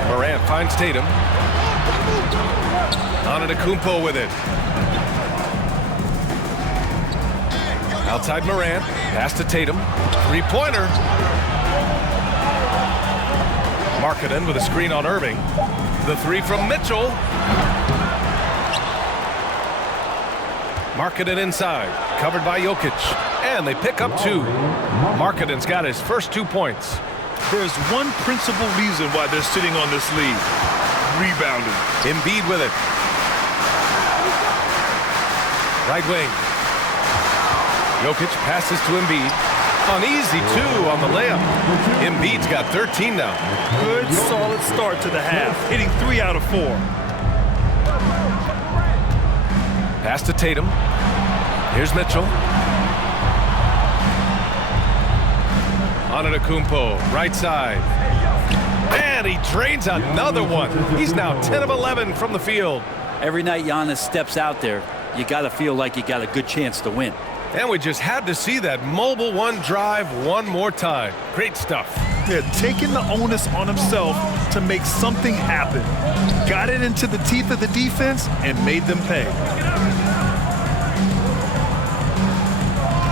Morant finds Tatum. Antetokounmpo with it. Outside Morant. Pass to Tatum. Three-pointer. Markkanen with a screen on Irving. The three from Mitchell. Markkanen inside. Covered by Jokic. And they pick up 2. Markkanen's got his first 2 points. There's one principal reason why they're sitting on this lead. Rebounding. Embiid with it. Right wing. Jokic passes to Embiid. An easy 2 on the layup. Embiid's got 13 now. Good, solid start to the half. Hitting 3 out of 4. Pass to Tatum. Here's Mitchell. Antetokounmpo, right side. And he drains another one. He's now 10 of 11 from the field. Every night Giannis steps out there, you got to feel like you got a good chance to win. And we just had to see that mobile one drive one more time. Great stuff. Yeah, taking the onus on himself to make something happen. Got it into the teeth of the defense and made them pay.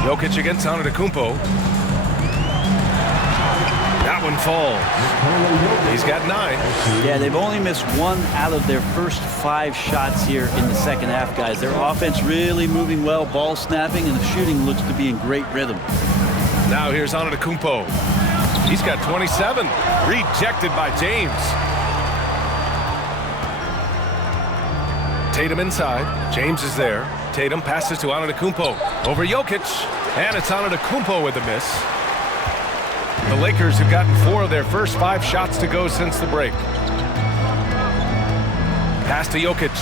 Jokic against Antetokounmpo. That one falls. He's got 9. Yeah, they've only missed 1 out of their first 5 shots here in the second half, guys. Their offense really moving well, ball snapping, and the shooting looks to be in great rhythm. Now here's Antetokounmpo. He's got 27. Rejected by James. Tatum inside. James is there. Tatum passes to Antetokounmpo. Over Jokic. And it's Antetokounmpo with the miss. The Lakers have gotten 4 of their first 5 shots to go since the break. Pass to Jokic.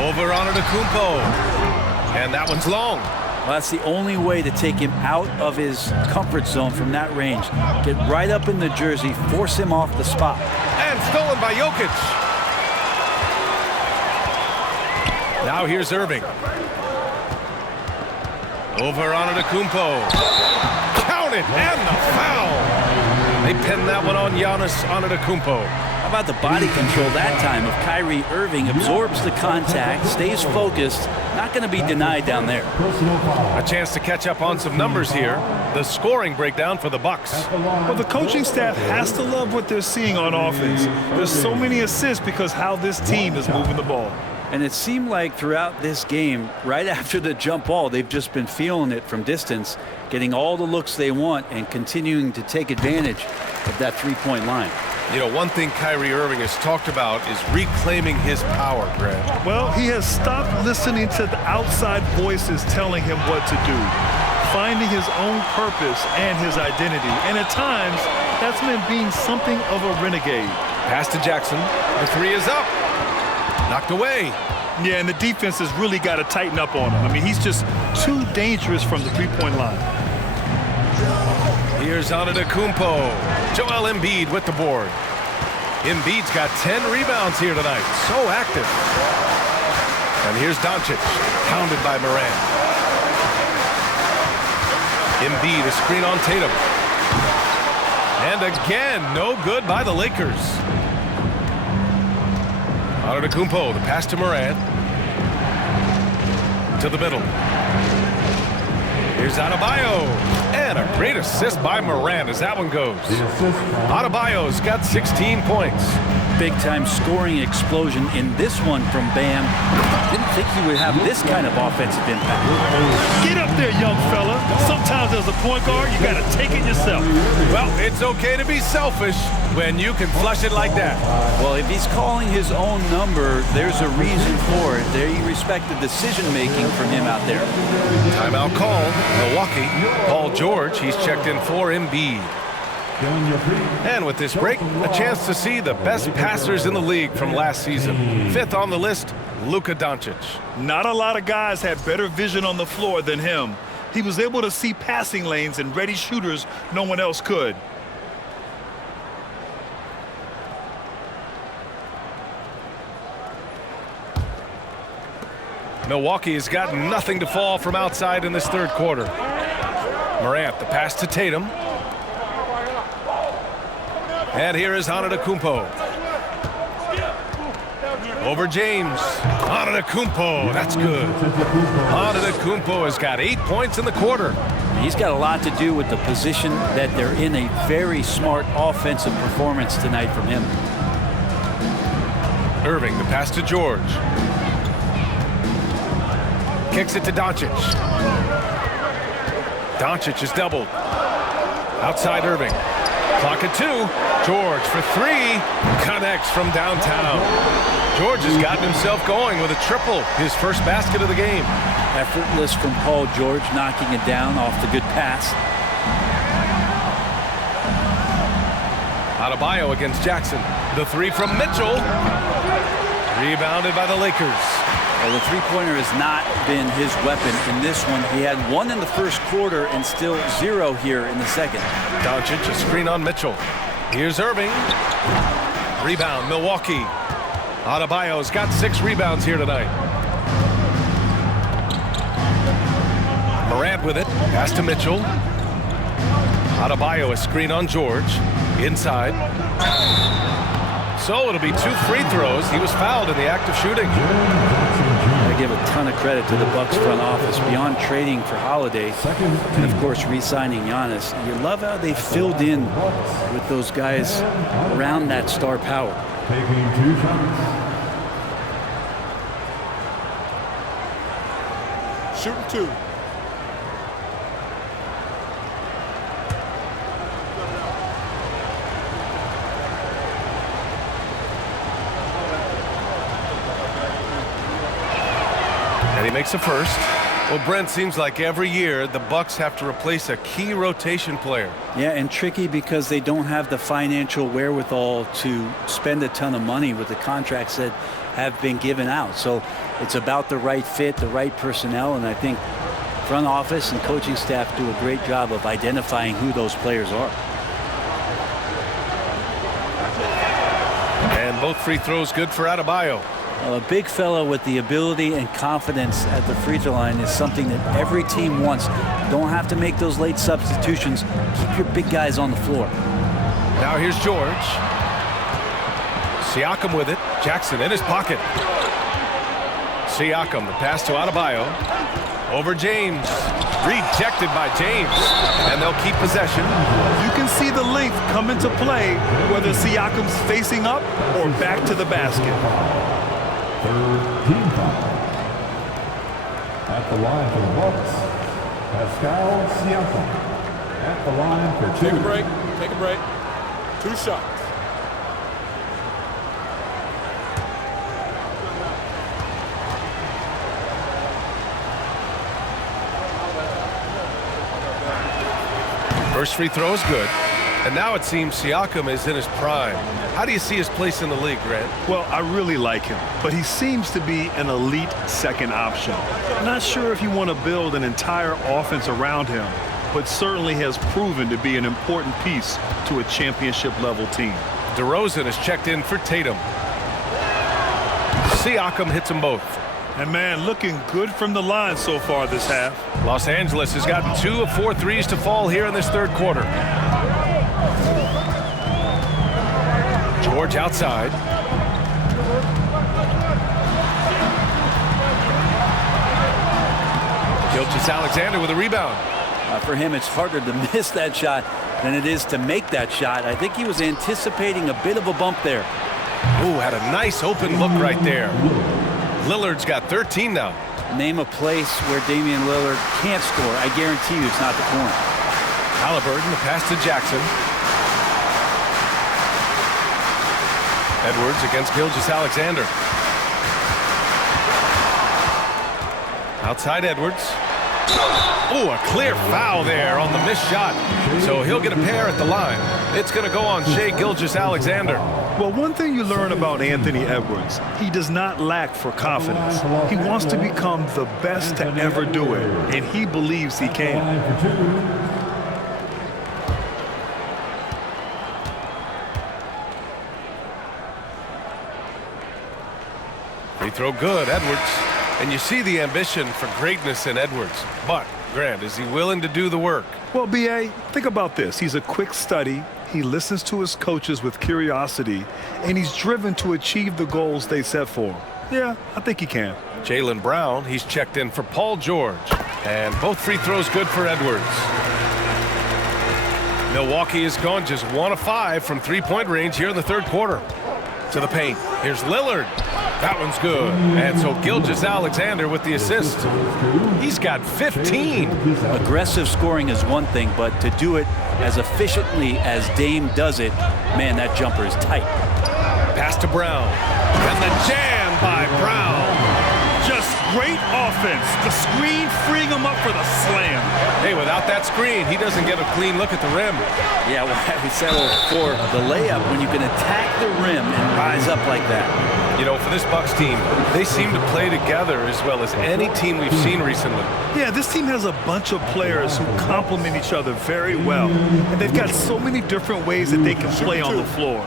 Over Antetokounmpo. And that one's long. Well, that's the only way to take him out of his comfort zone from that range. Get right up in the jersey, force him off the spot. And stolen by Jokic. Now here's Irving. Over Antetokounmpo. Count it, and the foul. They pinned that one on Giannis Antetokounmpo. How about the body control that time of Kyrie Irving? Absorbs the contact, stays focused. Not going to be denied down there. A chance to catch up on some numbers here. The scoring breakdown for the Bucks. Well, the coaching staff has to love what they're seeing on offense. There's so many assists because how this team is moving the ball. And it seemed like throughout this game, right after the jump ball, they've just been feeling it from distance, getting all the looks they want and continuing to take advantage of that three-point line. You know, one thing Kyrie Irving has talked about is reclaiming his power, Grant. Well, he has stopped listening to the outside voices telling him what to do, finding his own purpose and his identity. And at times, that's meant being something of a renegade. Pass to Jackson. The three is up. Knocked away. Yeah, and the defense has really got to tighten up on him. I mean, he's just too dangerous from the three-point line. Here's Antetokounmpo. Joel Embiid with the board. Embiid's got 10 rebounds here tonight. So active. And here's Doncic, pounded by Morant. Embiid, a screen on Tatum. And again, no good by the Lakers. Antetokounmpo, the pass to Morant. To the middle. Here's Adebayo. And a great assist by Morant as that one goes. Adebayo's got 16 points. Big-time scoring explosion in this one from Bam. Didn't think he would have this kind of offensive impact. Get up there, young fella. Sometimes as a point guard, you got to take it yourself. Well, it's okay to be selfish when you can flush it like that. Well, if he's calling his own number, there's a reason for it. They respect the decision-making from him out there. Timeout called. Milwaukee. Paul George, he's checked in for Embiid. And with this break, a chance to see the best passers in the league from last season. 5th on the list, Luka Doncic. Not a lot of guys had better vision on the floor than him. He was able to see passing lanes and ready shooters no one else could. Milwaukee has got nothing to fall from outside in this third quarter. Morant, the pass to Tatum. And here is Antetokounmpo. Over James. Antetokounmpo, that's good. Antetokounmpo has got 8 points in the quarter. He's got a lot to do with the position that they're in. A very smart offensive performance tonight from him. Irving, the pass to George. Kicks it to Doncic. Doncic is doubled. Outside Irving. Clock at 2. George for 3. Connects from downtown. George has gotten himself going with a triple. His first basket of the game. Effortless from Paul George, knocking it down off the good pass. Adebayo against Jackson. The 3 from Mitchell. Rebounded by the Lakers. Well, the three-pointer has not been his weapon in this one. He had 1 in the first quarter and still 0 here in the second. Doncic, a screen on Mitchell. Here's Irving. Rebound, Milwaukee. Adebayo's got 6 rebounds here tonight. Morant with it. Pass to Mitchell. Adebayo, a screen on George. Inside. So it'll be 2 free throws. He was fouled in the act of shooting. I give a ton of credit to the Bucks front office. Beyond trading for Holiday and, of course, re-signing Giannis, you love how they filled in with those guys around that star power. Taking 2 shots. Shooting 2. And he makes a first. Well, Brent, seems like every year the Bucks have to replace a key rotation player. Yeah, and tricky because they don't have the financial wherewithal to spend a ton of money with the contracts that have been given out. So it's about the right fit, the right personnel, and I think front office and coaching staff do a great job of identifying who those players are. And both free throws good for Adebayo. Well, a big fellow with the ability and confidence at the free throw line is something that every team wants. You don't have to make those late substitutions. Keep your big guys on the floor. Now here's George. Siakam with it. Jackson in his pocket. Siakam, the pass to Adebayo. Over James. Rejected by James. And they'll keep possession. You can see the length come into play, whether Siakam's facing up or back to the basket. 13. At the line for the Bucks, Pascal Siakam. At the line for 2. Take a break. Take a break. 2 shots. First free throw is good. And now it seems Siakam is in his prime. How do you see his place in the league, Grant? Well, I really like him, but he seems to be an elite second option. Not sure if you want to build an entire offense around him, but certainly has proven to be an important piece to a championship-level team. DeRozan is checked in for Tatum. Siakam hits them both. And, man, looking good from the line so far this half. Los Angeles has gotten 2 of 4 threes to fall here in this third quarter. George outside. Gilgeous-Alexander with a rebound. For him, it's harder to miss that shot than it is to make that shot. I think he was anticipating a bit of a bump there. Ooh, had a nice open look right there. Lillard's got 13 now. Name a place where Damian Lillard can't score. I guarantee you it's not the corner. Halliburton, the pass to Jackson. Edwards against Gilgeous-Alexander. Outside Edwards. Oh, a clear foul there on the missed shot. So he'll get a pair at the line. It's going to go on Shai Gilgeous-Alexander. Well, one thing you learn about Anthony Edwards, he does not lack for confidence. He wants to become the best to ever do it, and he believes he can. Free throw good, Edwards. And you see the ambition for greatness in Edwards. But, Grant, is he willing to do the work? Well, B.A., think about this. He's a quick study. He listens to his coaches with curiosity, and he's driven to achieve the goals they set for him. Yeah, I think he can. Jaylen Brown, he's checked in for Paul George. And both free throws good for Edwards. Milwaukee has gone just 1 of 5 from three-point range here in the third quarter. To the paint. Here's Lillard. That one's good. And so Gilgeous-Alexander with the assist. He's got 15. Aggressive scoring is one thing, but to do it as efficiently as Dame does it, man, that jumper is tight. Pass to Brown. And the jam by Brown. Just great offense. The screen freeing him up for the slam. Hey, without that screen, he doesn't get a clean look at the rim. Yeah, well, we settled for the layup when you can attack the rim and rise up like that. You know, for this Bucks team, they seem to play together as well as any team we've seen recently. Yeah, this team has a bunch of players who complement each other very well. And they've got so many different ways that they can play on the floor.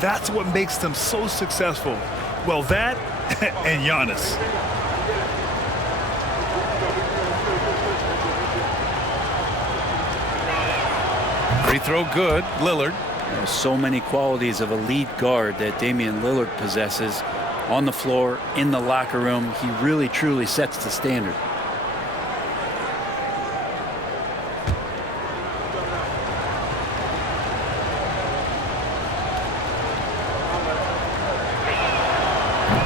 That's what makes them so successful. Well, that and Giannis. Free throw good, Lillard. There's so many qualities of a lead guard that Damian Lillard possesses on the floor, in the locker room. He really, truly sets the standard.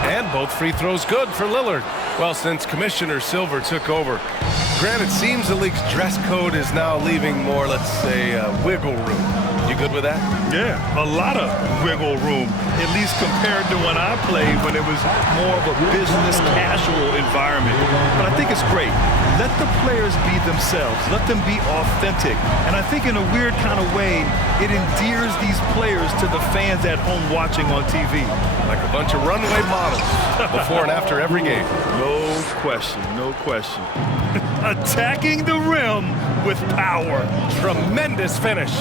And both free throws good for Lillard. Well, since Commissioner Silver took over, granted, it seems the league's dress code is now leaving more, let's say, wiggle room. You good with that? Yeah, a lot of wiggle room, at least compared to when I played, when it was more of a business casual environment. But I think it's great. Let the players be themselves. Let them be authentic. And I think in a weird kind of way, it endears these players to the fans at home watching on TV. Like a bunch of runway models before and after every game. No question, no question. Attacking the rim with power. Tremendous finish.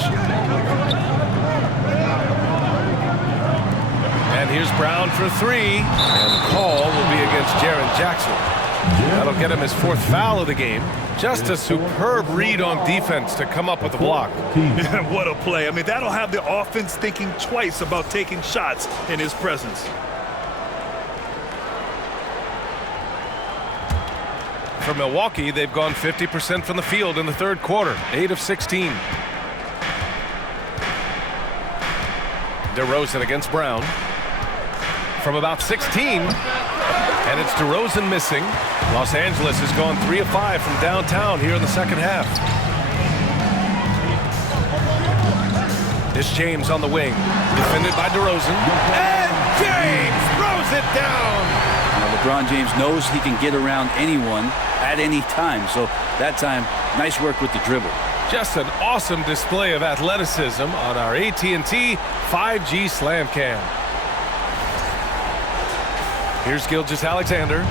And here's Brown for 3. And the call will be against Jaren Jackson. That'll get him his 4th foul of the game. Just a superb read on defense to come up with the block. What a play. I mean, that'll have the offense thinking twice about taking shots in his presence. For Milwaukee, they've gone 50% from the field in the third quarter, 8 of 16. DeRozan against Brown. From about 16. And it's DeRozan missing. Los Angeles has gone 3 of 5 from downtown here in the second half. It's James on the wing, defended by DeRozan. And James throws it down. Now, LeBron James knows he can get around anyone at any time. So that time, nice work with the dribble. Just an awesome display of athleticism on our AT&T 5G Slam Cam. Here's Gilgeous-Alexander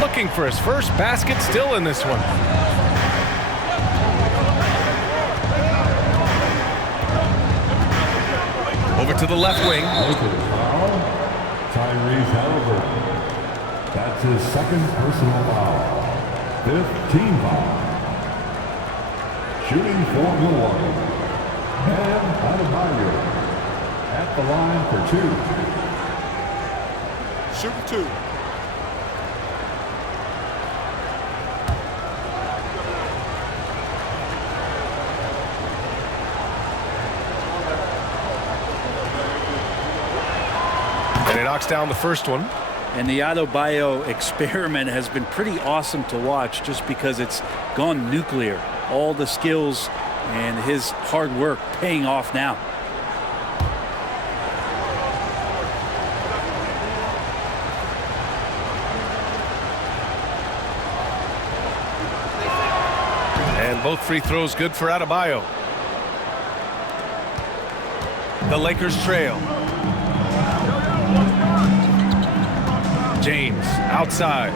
looking for his first basket, still in this one. Over to the left wing. Tyrese Halliburton. That's his second personal foul. 5th team foul. Shooting for Milwaukee. And Adebayo at the line for 2. Shooting 2. And he knocks down the first one. And the Adebayo experiment has been pretty awesome to watch just because it's gone nuclear. All the skills and his hard work paying off now. And both free throws good for Adebayo. The Lakers trail. James outside.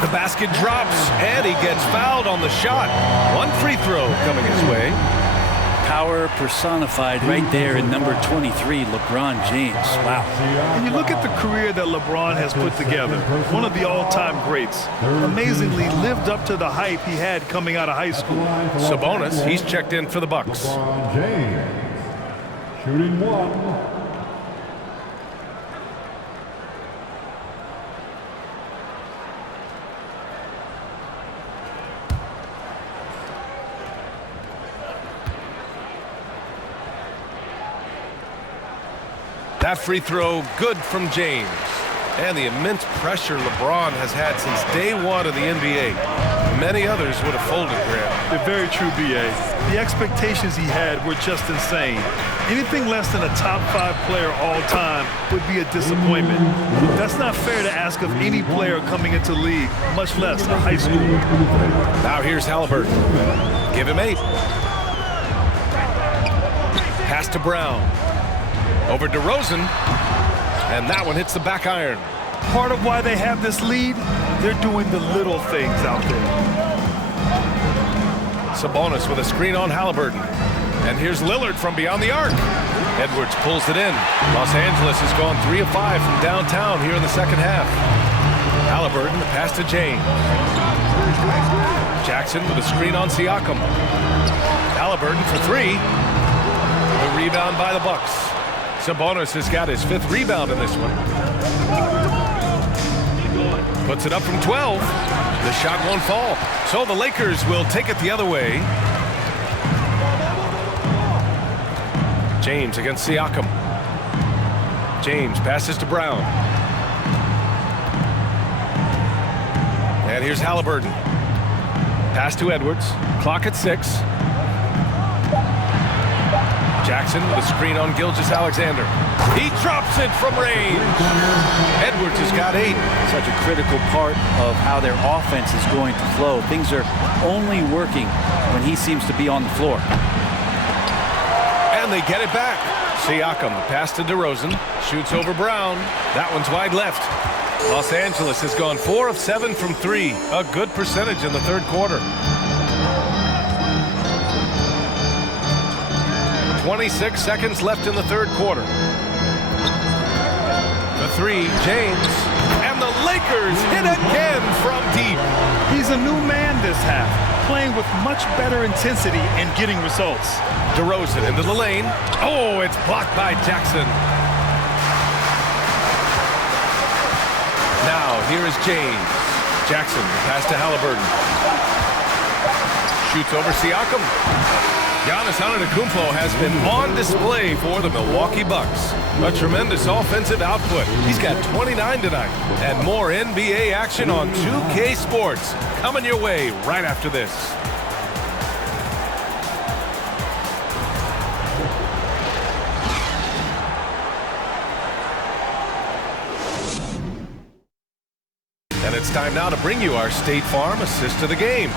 The basket drops, and he gets fouled on the shot. One free throw coming his way. Power personified right there in number 23, LeBron James. Wow. And you look at the career that LeBron has put together, one of the all-time greats. Amazingly lived up to the hype he had coming out of high school. Sabonis, he's checked in for the Bucks. LeBron James. Shooting 1. That free throw good from James. And the immense pressure LeBron has had since day one of the NBA. Many others would have folded, Graham. They're very true, B.A. The expectations he had were just insane. Anything less than a top 5 player all time would be a disappointment. That's not fair to ask of any player coming into the league, much less a high schooler. Now here's Halliburton. Give him 8. Pass to Brown. Over DeRozan, and that one hits the back iron. Part of why they have this lead, they're doing the little things out there. Sabonis with a screen on Halliburton. And here's Lillard from beyond the arc. Edwards pulls it in. Los Angeles has gone 3 of 5 from downtown here in the second half. Halliburton, the pass to James. Jackson with a screen on Siakam. Halliburton for 3. The rebound by the Bucks. Sabonis has got his 5th rebound in this one. Puts it up from 12. The shot won't fall. So the Lakers will take it the other way. James against Siakam. James passes to Brown. And here's Halliburton. Pass to Edwards. Clock at 6. Jackson with a screen on Gilgeous-Alexander. He drops it from range. Edwards has got 8. Such a critical part of how their offense is going to flow. Things are only working when he seems to be on the floor. And they get it back. Siakam, the pass to DeRozan. Shoots over Brown. That one's wide left. Los Angeles has gone 4 of 7 from 3. A good percentage in the third quarter. 26 seconds left in the third quarter. The 3, James. And the Lakers hit again from deep. He's a new man this half, playing with much better intensity and getting results. DeRozan into the lane. Oh, it's blocked by Jackson. Now, here is James. Jackson, pass to Halliburton. Shoots over Siakam. Giannis Antetokounmpo has been on display for the Milwaukee Bucks. A tremendous offensive output. He's got 29 tonight. And more NBA action on 2K Sports coming your way right after this. And it's time now to bring you our State Farm assist of the game.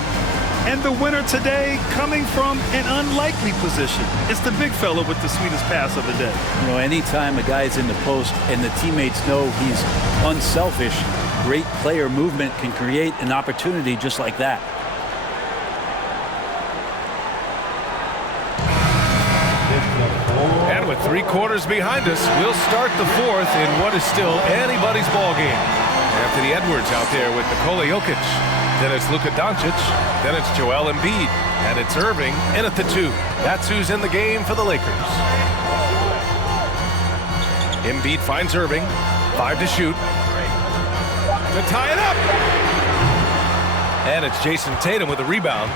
And the winner today coming from an unlikely position. It's the big fella with the sweetest pass of the day. You know, anytime a guy's in the post and the teammates know he's unselfish, great player movement can create an opportunity just like that. And with 3 quarters behind us, we'll start the 4th in what is still anybody's ball game. Anthony Edwards out there with Nikola Jokic. Then it's Luka Doncic. Then it's Joel Embiid. And it's Irving in at the 2. That's who's in the game for the Lakers. Embiid finds Irving. 5 to shoot. To tie it up. And it's Jason Tatum with a rebound.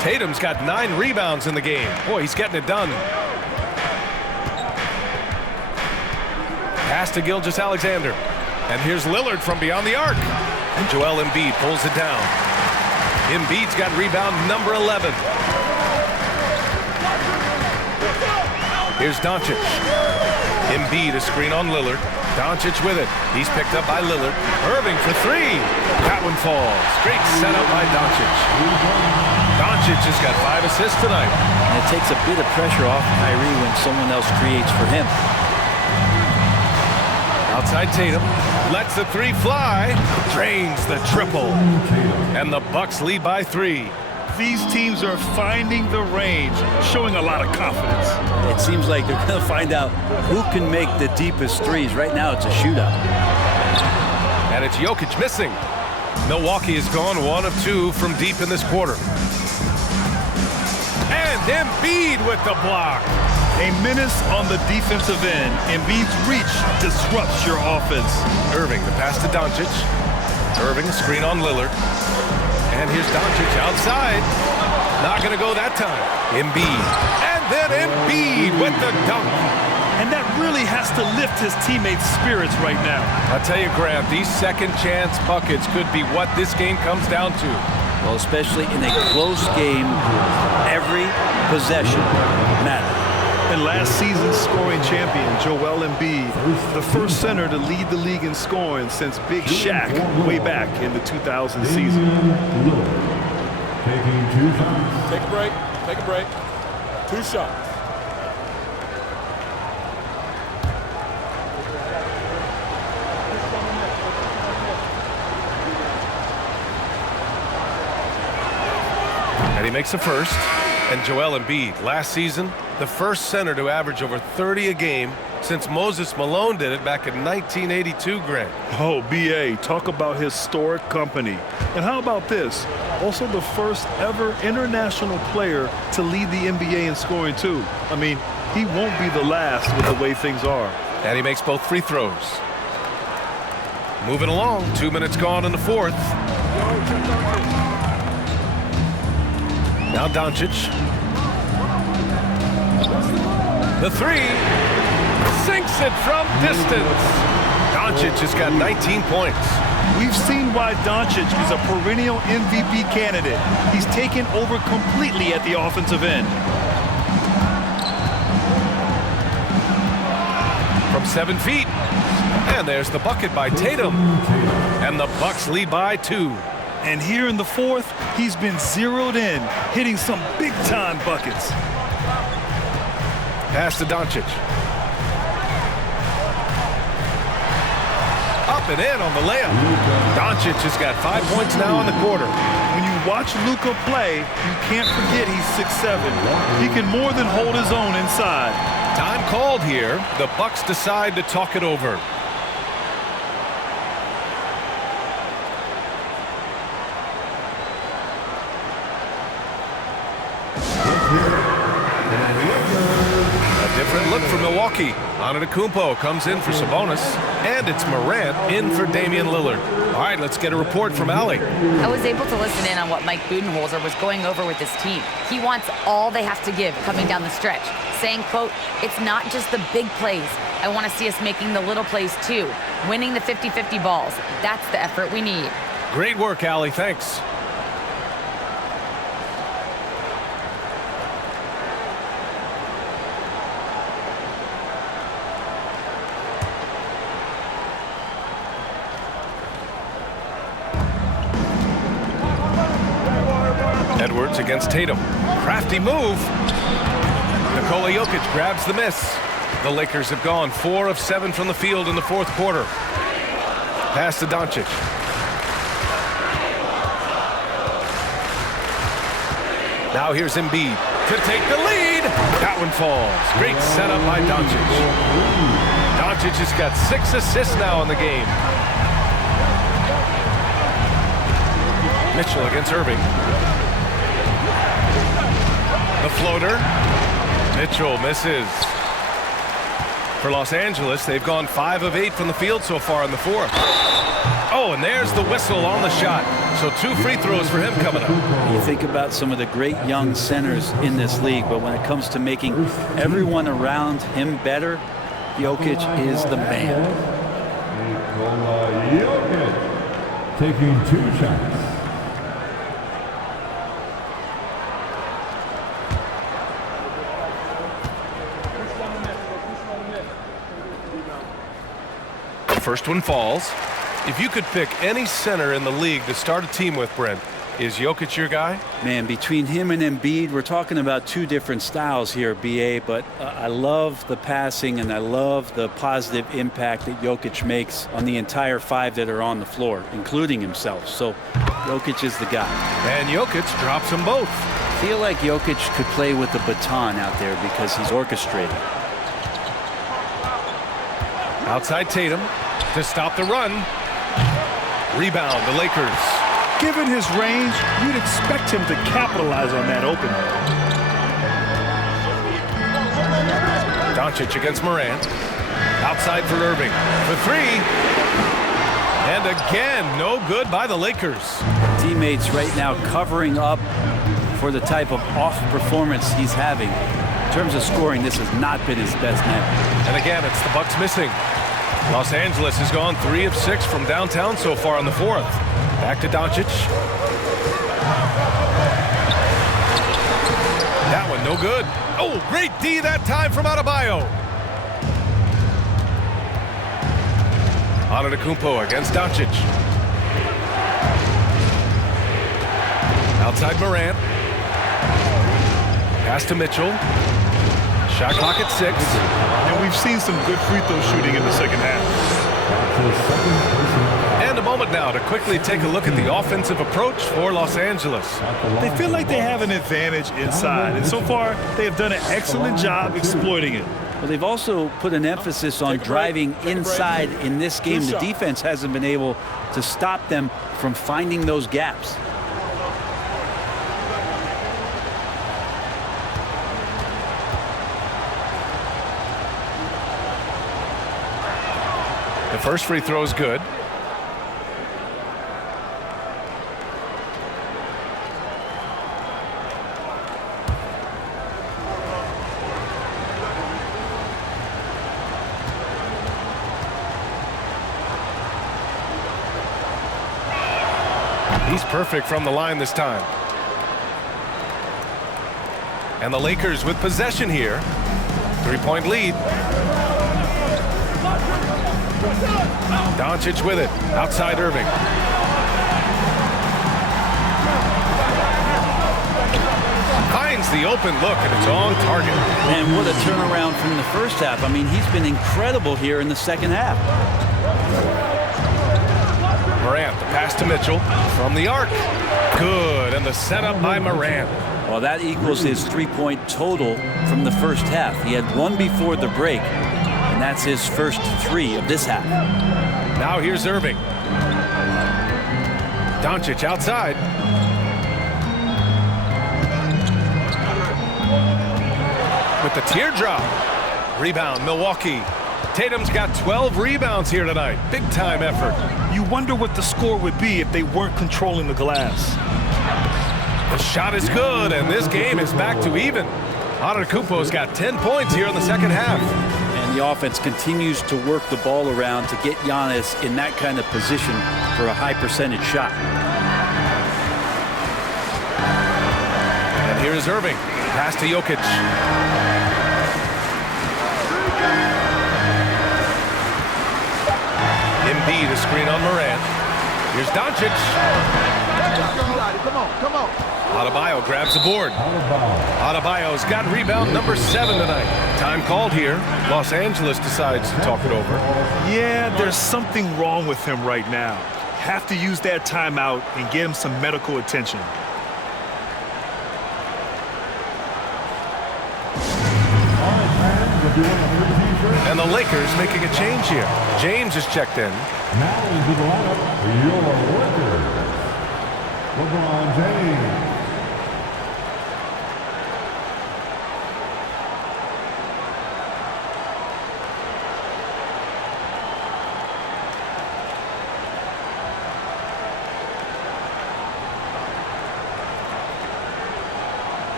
Tatum's got 9 rebounds in the game. Boy, he's getting it done. Pass to Gilgeous-Alexander. And here's Lillard from beyond the arc. And Joel Embiid pulls it down. Embiid's got rebound number 11. Here's Doncic. Embiid a screen on Lillard. Doncic with it. He's picked up by Lillard. Irving for 3. That one falls. Great setup by Doncic. Doncic has got 5 assists tonight. And it takes a bit of pressure off Kyrie when someone else creates for him. Outside Tatum. Lets the 3 fly. Drains the triple. And the Bucks lead by 3. These teams are finding the range, showing a lot of confidence. It seems like they're going to find out who can make the deepest threes. Right now, it's a shootout. And it's Jokic missing. Milwaukee has gone 1 of 2 from deep in this quarter. And Embiid with the block. A menace on the defensive end. Embiid's reach disrupts your offense. Irving, the pass to Doncic. Irving, screen on Lillard. And here's Doncic outside. Not going to go that time. Embiid. And then Embiid with the dunk. And that really has to lift his teammates' spirits right now. I'll tell you, Grant, these second chance buckets could be what this game comes down to. Well, especially in a close game, every possession matters. And last season's scoring champion, Joel Embiid, the first center to lead the league in scoring since Big Shaq way back in the 2000 season. Taking 2 shots. Take a break. Take a break. 2 shots. And he makes the first. And Joel Embiid, last season, the first center to average over 30 a game since Moses Malone did it back in 1982, Grant. Oh, B.A., talk about historic company. And how about this? Also the first ever international player to lead the NBA in scoring, too. I mean, he won't be the last with the way things are. And he makes both free throws. Moving along, 2 minutes gone in the 4th. Now Doncic. The 3. Sinks it from distance. Doncic has got 19 points. We've seen why Doncic is a perennial MVP candidate. He's taken over completely at the offensive end. From 7 feet. And there's the bucket by Tatum. And the Bucks lead by 2. And here in the 4th, he's been zeroed in, hitting some big-time buckets. Pass to Doncic. Up and in on the layup. Doncic has got 5 points now in the quarter. When you watch Luka play, you can't forget he's 6'7". He can more than hold his own inside. Time called here. The Bucks decide to talk it over. Different look for Milwaukee. Antetokounmpo comes in for Sabonis, and it's Morant in for Damian Lillard. All right, let's get a report from Allie. I was able to listen in on what Mike Budenholzer was going over with his team. He wants all they have to give coming down the stretch, saying, quote, "It's not just the big plays. I want to see us making the little plays too, winning the 50-50 balls. That's the effort we need." Great work, Allie. Thanks. Edwards against Tatum. Crafty move. Nikola Jokic grabs the miss. The Lakers have gone 4 of 7 from the field in the fourth quarter. Pass to Doncic. Now here's Embiid to take the lead. That one falls. Great setup by Doncic. Doncic has got 6 assists now in the game. Mitchell against Irving. The floater. Mitchell misses. For Los Angeles, they've gone 5 of 8 from the field so far in the fourth. Oh, and there's the whistle on the shot. So 2 free throws for him coming up. You think about some of the great young centers in this league, but when it comes to making everyone around him better, Jokic is the man. Jokic taking 2 shots. First one falls. If you could pick any center in the league to start a team with, Brent, is Jokic your guy? Man, between him and Embiid, we're talking about 2 different styles here, BA, but I love the passing and I love the positive impact that Jokic makes on the entire 5 that are on the floor, including himself. So Jokic is the guy. And Jokic drops them both. I feel like Jokic could play with the baton out there because he's orchestrating. Outside Tatum to stop the run. Rebound, the Lakers. Given his range, you'd expect him to capitalize on that opening. Doncic against Morant. Outside for Irving. For 3. And again, no good by the Lakers. Teammates right now covering up for the type of off performance he's having. In terms of scoring, this has not been his best night. And again, it's the Bucks missing. Los Angeles has gone 3 of 6 from downtown so far in the fourth. Back to Doncic. That one no good. Oh, great D that time from Adebayo. Antetokounmpo against Doncic. Outside Morant. Pass to Mitchell. Shot clock at 6. And we've seen some good free throw shooting in the second half. And a moment now to quickly take a look at the offensive approach for Los Angeles. They feel like they have an advantage inside, and so far they have done an excellent job exploiting it. Well, they've also put an emphasis on driving inside in this game. The defense hasn't been able to stop them from finding those gaps. The first free throw is good. He's perfect from the line this time. And the Lakers with possession here. 3-point lead. Doncic with it. Outside Irving. Finds the open look, and it's on target. And what a turnaround from the first half. I mean, he's been incredible here in the second half. Morant, the pass to Mitchell from the arc. Good, and the setup by Morant. Well, that equals his 3-point total from the first half. He had 1 before the break, and that's his first 3 of this half. Now here's Irving. Doncic outside. With the teardrop. Rebound, Milwaukee. Tatum's got 12 rebounds here tonight. Big time effort. You wonder what the score would be if they weren't controlling the glass. The shot is good, and this game is back to even. Antetokounmpo's got 10 points here in the second half. And the offense continues to work the ball around to get Giannis in that kind of position for a high percentage shot. And here is Irving. Pass to Jokic. Embiid, a screen on Morant. Here's Doncic. Come on. Adebayo grabs the board. Adebayo's got rebound number 7 tonight. Time called here. Los Angeles decides to talk it over. Yeah, there's something wrong with him right now. Have to use that timeout and get him some medical attention. And the Lakers making a change here. James is checked in. Now into the lineup, your Lakers. LeBron James.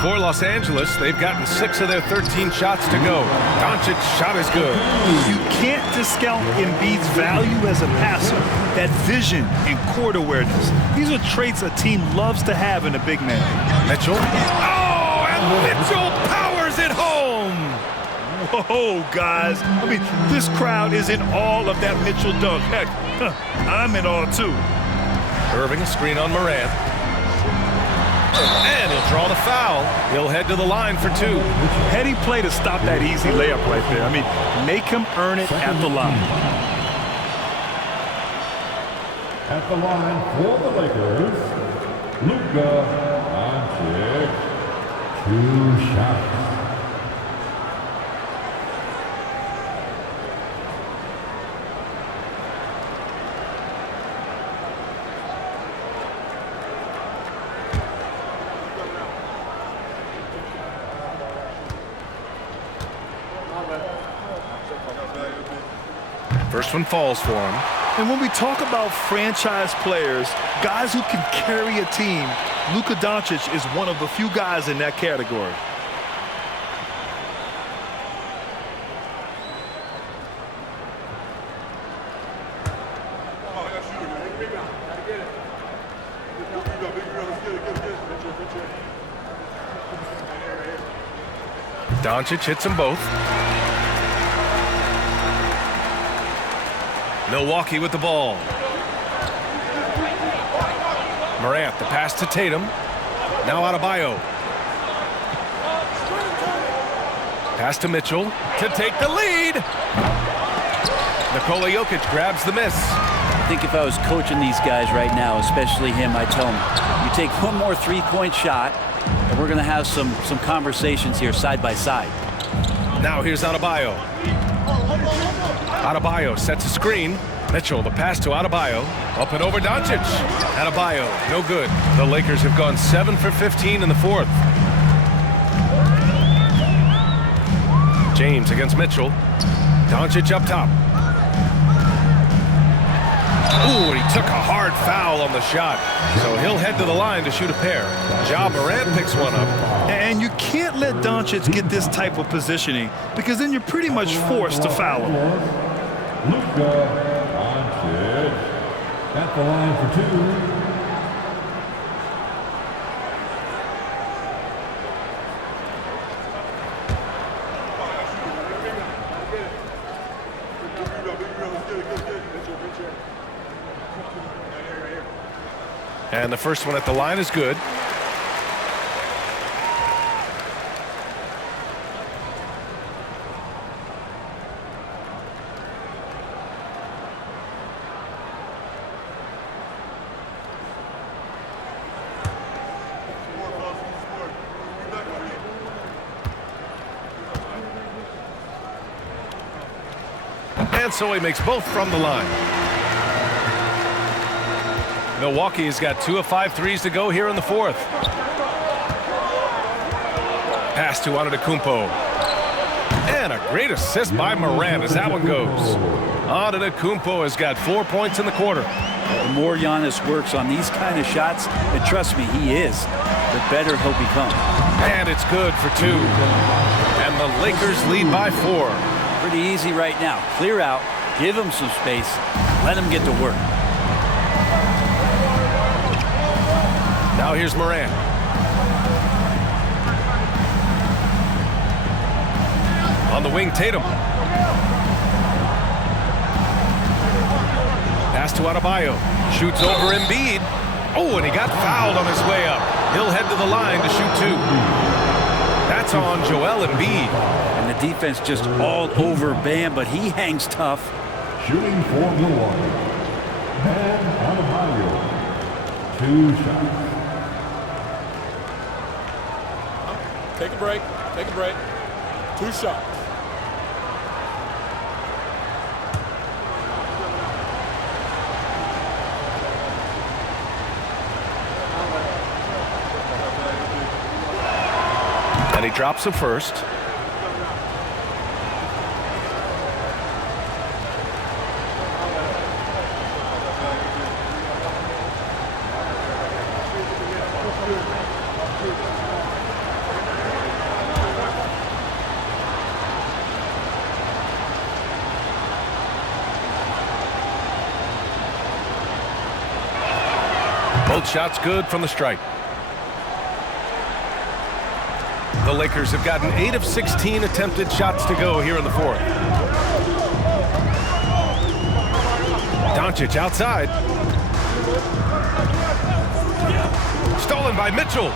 For Los Angeles, they've gotten 6 of their 13 shots to go. Doncic's shot is good. You can't discount Embiid's value as a passer. That vision and court awareness. These are traits a team loves to have in a big man. Mitchell. Oh, and Mitchell powers it home. Whoa, guys. I mean, this crowd is in awe of that Mitchell dunk. Heck, I'm in awe, too. Irving, a screen on Morant. And he'll draw the foul. He'll head to the line for 2. Heady play to stop that easy layup right there. I mean, make him earn it at the line. At the line for the Lakers, Luka Doncic. 2 shots. First one falls for him. And when we talk about franchise players, guys who can carry a team, Luka Doncic is one of the few guys in that category. Doncic hits them both. Milwaukee with the ball. Morant, the pass to Tatum. Now Adebayo. Pass to Mitchell to take the lead. Nikola Jokic grabs the miss. I think if I was coaching these guys right now, especially him, I'd tell him, you take one more three-point shot, and we're going to have some conversations here side by side. Now here's Adebayo. Adebayo sets a screen. Mitchell, the pass to Adebayo. Up and over Doncic. Adebayo, no good. The Lakers have gone 7 for 15 in the 4th. James against Mitchell. Doncic up top. Ooh, and he took a hard foul on the shot. So he'll head to the line to shoot a pair. Ja Morant picks one up. And you can't let Doncic get this type of positioning because then you're pretty much forced to foul him. Luka Doncic at the line for 2. And the first one at the line is good. And so he makes both from the line. Milwaukee has got 2 of 5 threes to go here in the fourth. Pass to Antetokounmpo. And a great assist by Morant as that one goes. Antetokounmpo has got 4 points in the quarter. The more Giannis works on these kind of shots, and trust me, he is, the better he'll become. And it's good for 2. And the Lakers lead by 4. Pretty easy right now. Clear out, give him some space, let him get to work. Now here's Morant. On the wing, Tatum. Pass to Adebayo. Shoots over Embiid. Oh, and he got fouled on his way up. He'll head to the line to shoot 2. That's on Joel Embiid. And the defense just all over Bam, but he hangs tough. Shooting for Milwaukee. Bam Adebayo. 2 shots. Take a break. Take a break. 2 shots. And he drops it first. Both shots good from the stripe. The Lakers have gotten 8 of 16 attempted shots to go here in the fourth. Doncic outside. Stolen by Mitchell.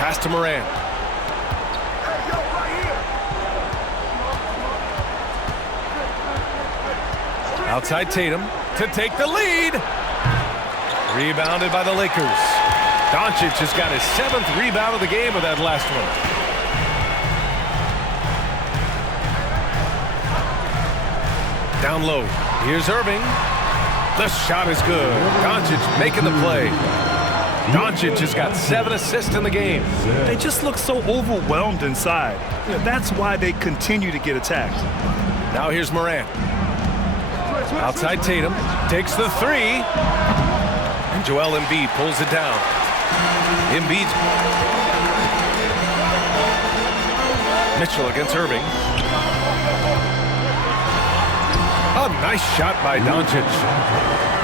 Pass to Morant. Outside Tatum to take the lead. Rebounded by the Lakers. Doncic has got his 7th rebound of the game with that last one. Down low. Here's Irving. The shot is good. Doncic making the play. Doncic has got 7 assists in the game. They just look so overwhelmed inside. You know, that's why they continue to get attacked. Now here's Morant. Outside Tatum. Takes the 3. And Joel Embiid pulls it down. Embiid. Mitchell against Irving. A nice shot by Doncic.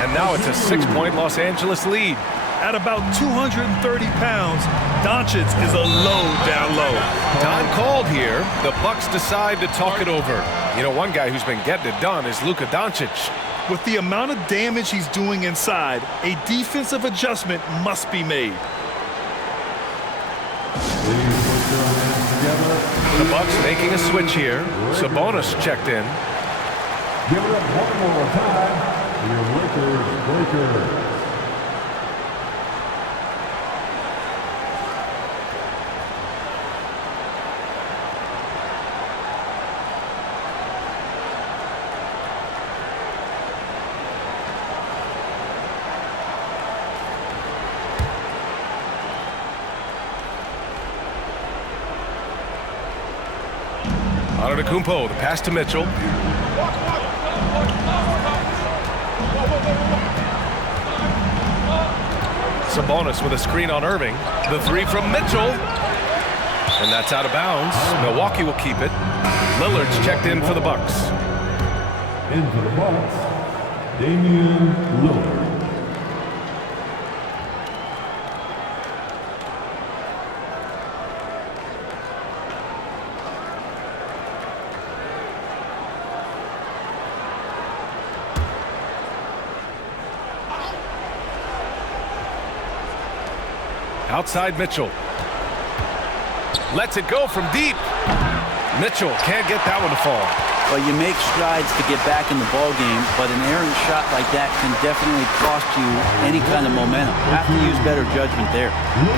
And now it's a 6-point Los Angeles lead. At about 230 pounds, Doncic is a low down low. Time called here. The Bucks decide to talk it over. You know, one guy who's been getting it done is Luka Doncic. With the amount of damage he's doing inside, a defensive adjustment must be made. The Bucks making a switch here. Sabonis checked in. Give it up one more time. Your Lakers. Antetokounmpo, the pass to Mitchell. Sabonis with a screen on Irving. The 3 from Mitchell. And that's out of bounds. Milwaukee will keep it. Lillard's checked in for the Bucks. In for the Bucks, Damian Lillard. Outside Mitchell. Lets it go from deep. Mitchell can't get that one to fall. Well, you make strides to get back in the ball game, but an errant shot like that can definitely cost you any kind of momentum. Have to use better judgment there.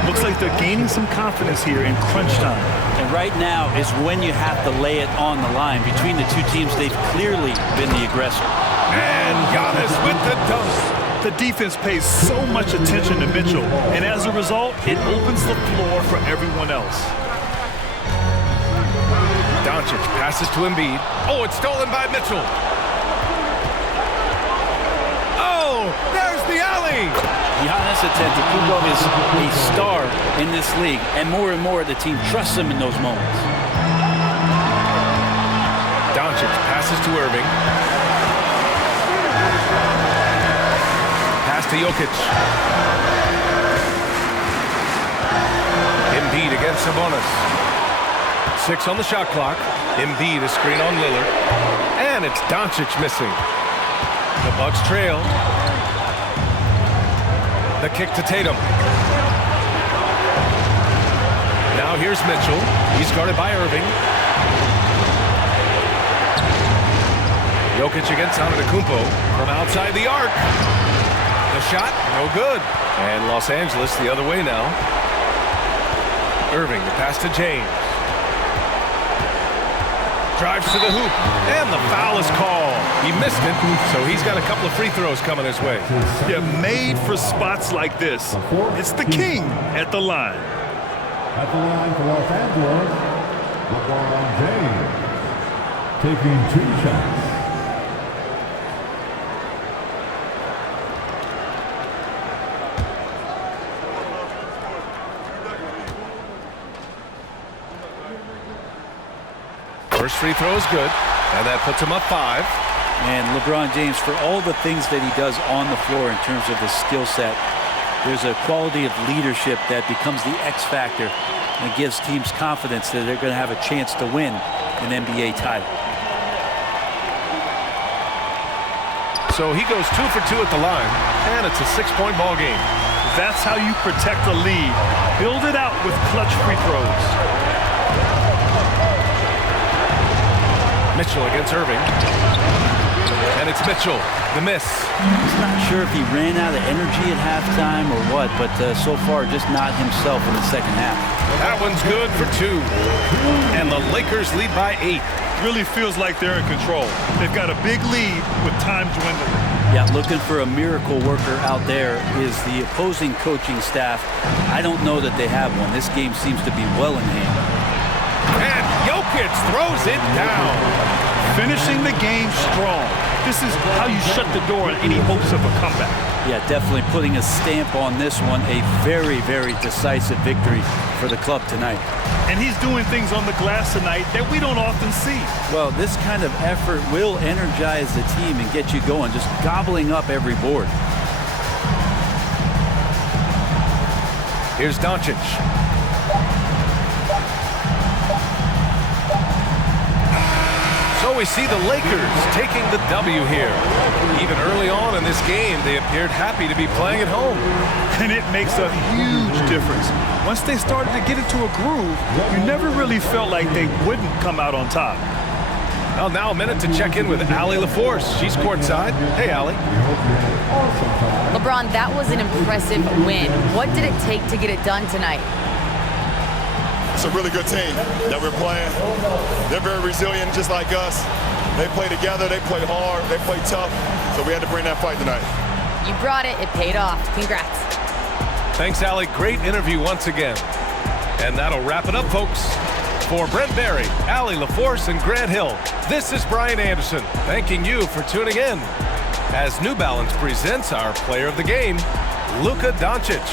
Looks like they're gaining some confidence here in crunch time. And right now is when you have to lay it on the line. Between the two teams, they've clearly been the aggressor. And Giannis with the dunk. The defense pays so much attention to Mitchell, and as a result, it opens the floor for everyone else. Doncic passes to Embiid. Oh, it's stolen by Mitchell. Oh, there's the alley. Giannis Antetokounmpo is a star in this league, and more the team trusts him in those moments. Doncic passes to Irving. Pass to Jokic. Embiid against Sabonis. 6 on the shot clock. Embiid a screen on Lillard. And it's Doncic missing. The Bucks trail. The kick to Tatum. Now here's Mitchell. He's guarded by Irving. Jokic against Antetokounmpo from outside the arc. The shot, no good. And Los Angeles the other way now. Irving, the pass to James. Drives to the hoop, and the foul is called. He missed it, so he's got a couple of free throws coming his way. Yeah, made for spots like this. It's the king at the line. At the line for Los Angeles, LeBron James, taking 2 shots. First free throw is good, and that puts him up 5. And LeBron James, for all the things that he does on the floor in terms of his skill set, there's a quality of leadership that becomes the X factor and gives teams confidence that they're going to have a chance to win an NBA title. So he goes 2 for 2 at the line, and it's a 6-point ball game. That's how you protect the lead. Build it out with clutch free throws. Mitchell against Irving. And it's Mitchell, the miss. He's not sure if he ran out of energy at halftime or what, but so far just not himself in the second half. That one's good for 2. And the Lakers lead by 8. Really feels like they're in control. They've got a big lead with time dwindling. Yeah, looking for a miracle worker out there is the opposing coaching staff. I don't know that they have one. This game seems to be well in hand. And Jokic throws it down. Finishing the game strong. This is how you shut the door on any hopes of a comeback. Yeah, definitely putting a stamp on this one. A very, very decisive victory for the club tonight. And he's doing things on the glass tonight that we don't often see. Well, this kind of effort will energize the team and get you going, just gobbling up every board. Here's Doncic. So we see the Lakers taking the W here. Even early on in this game, they appeared happy to be playing at home. And it makes a huge difference. Once they started to get into a groove, you never really felt like they wouldn't come out on top. Well, now a minute to check in with Allie LaForce. She's courtside. Hey, Allie. LeBron, that was an impressive win. What did it take to get it done tonight? It's a really good team that we're playing. They're very resilient, just like us. They play together, they play hard, they play tough. So we had to bring that fight tonight. You brought it. It paid off. Congrats. Thanks, Allie. Great interview once again. And that'll wrap it up, folks. For Brent Barry, Allie LaForce, and Grant Hill, this is Brian Anderson, thanking you for tuning in as New Balance presents our player of the game, Luka Doncic.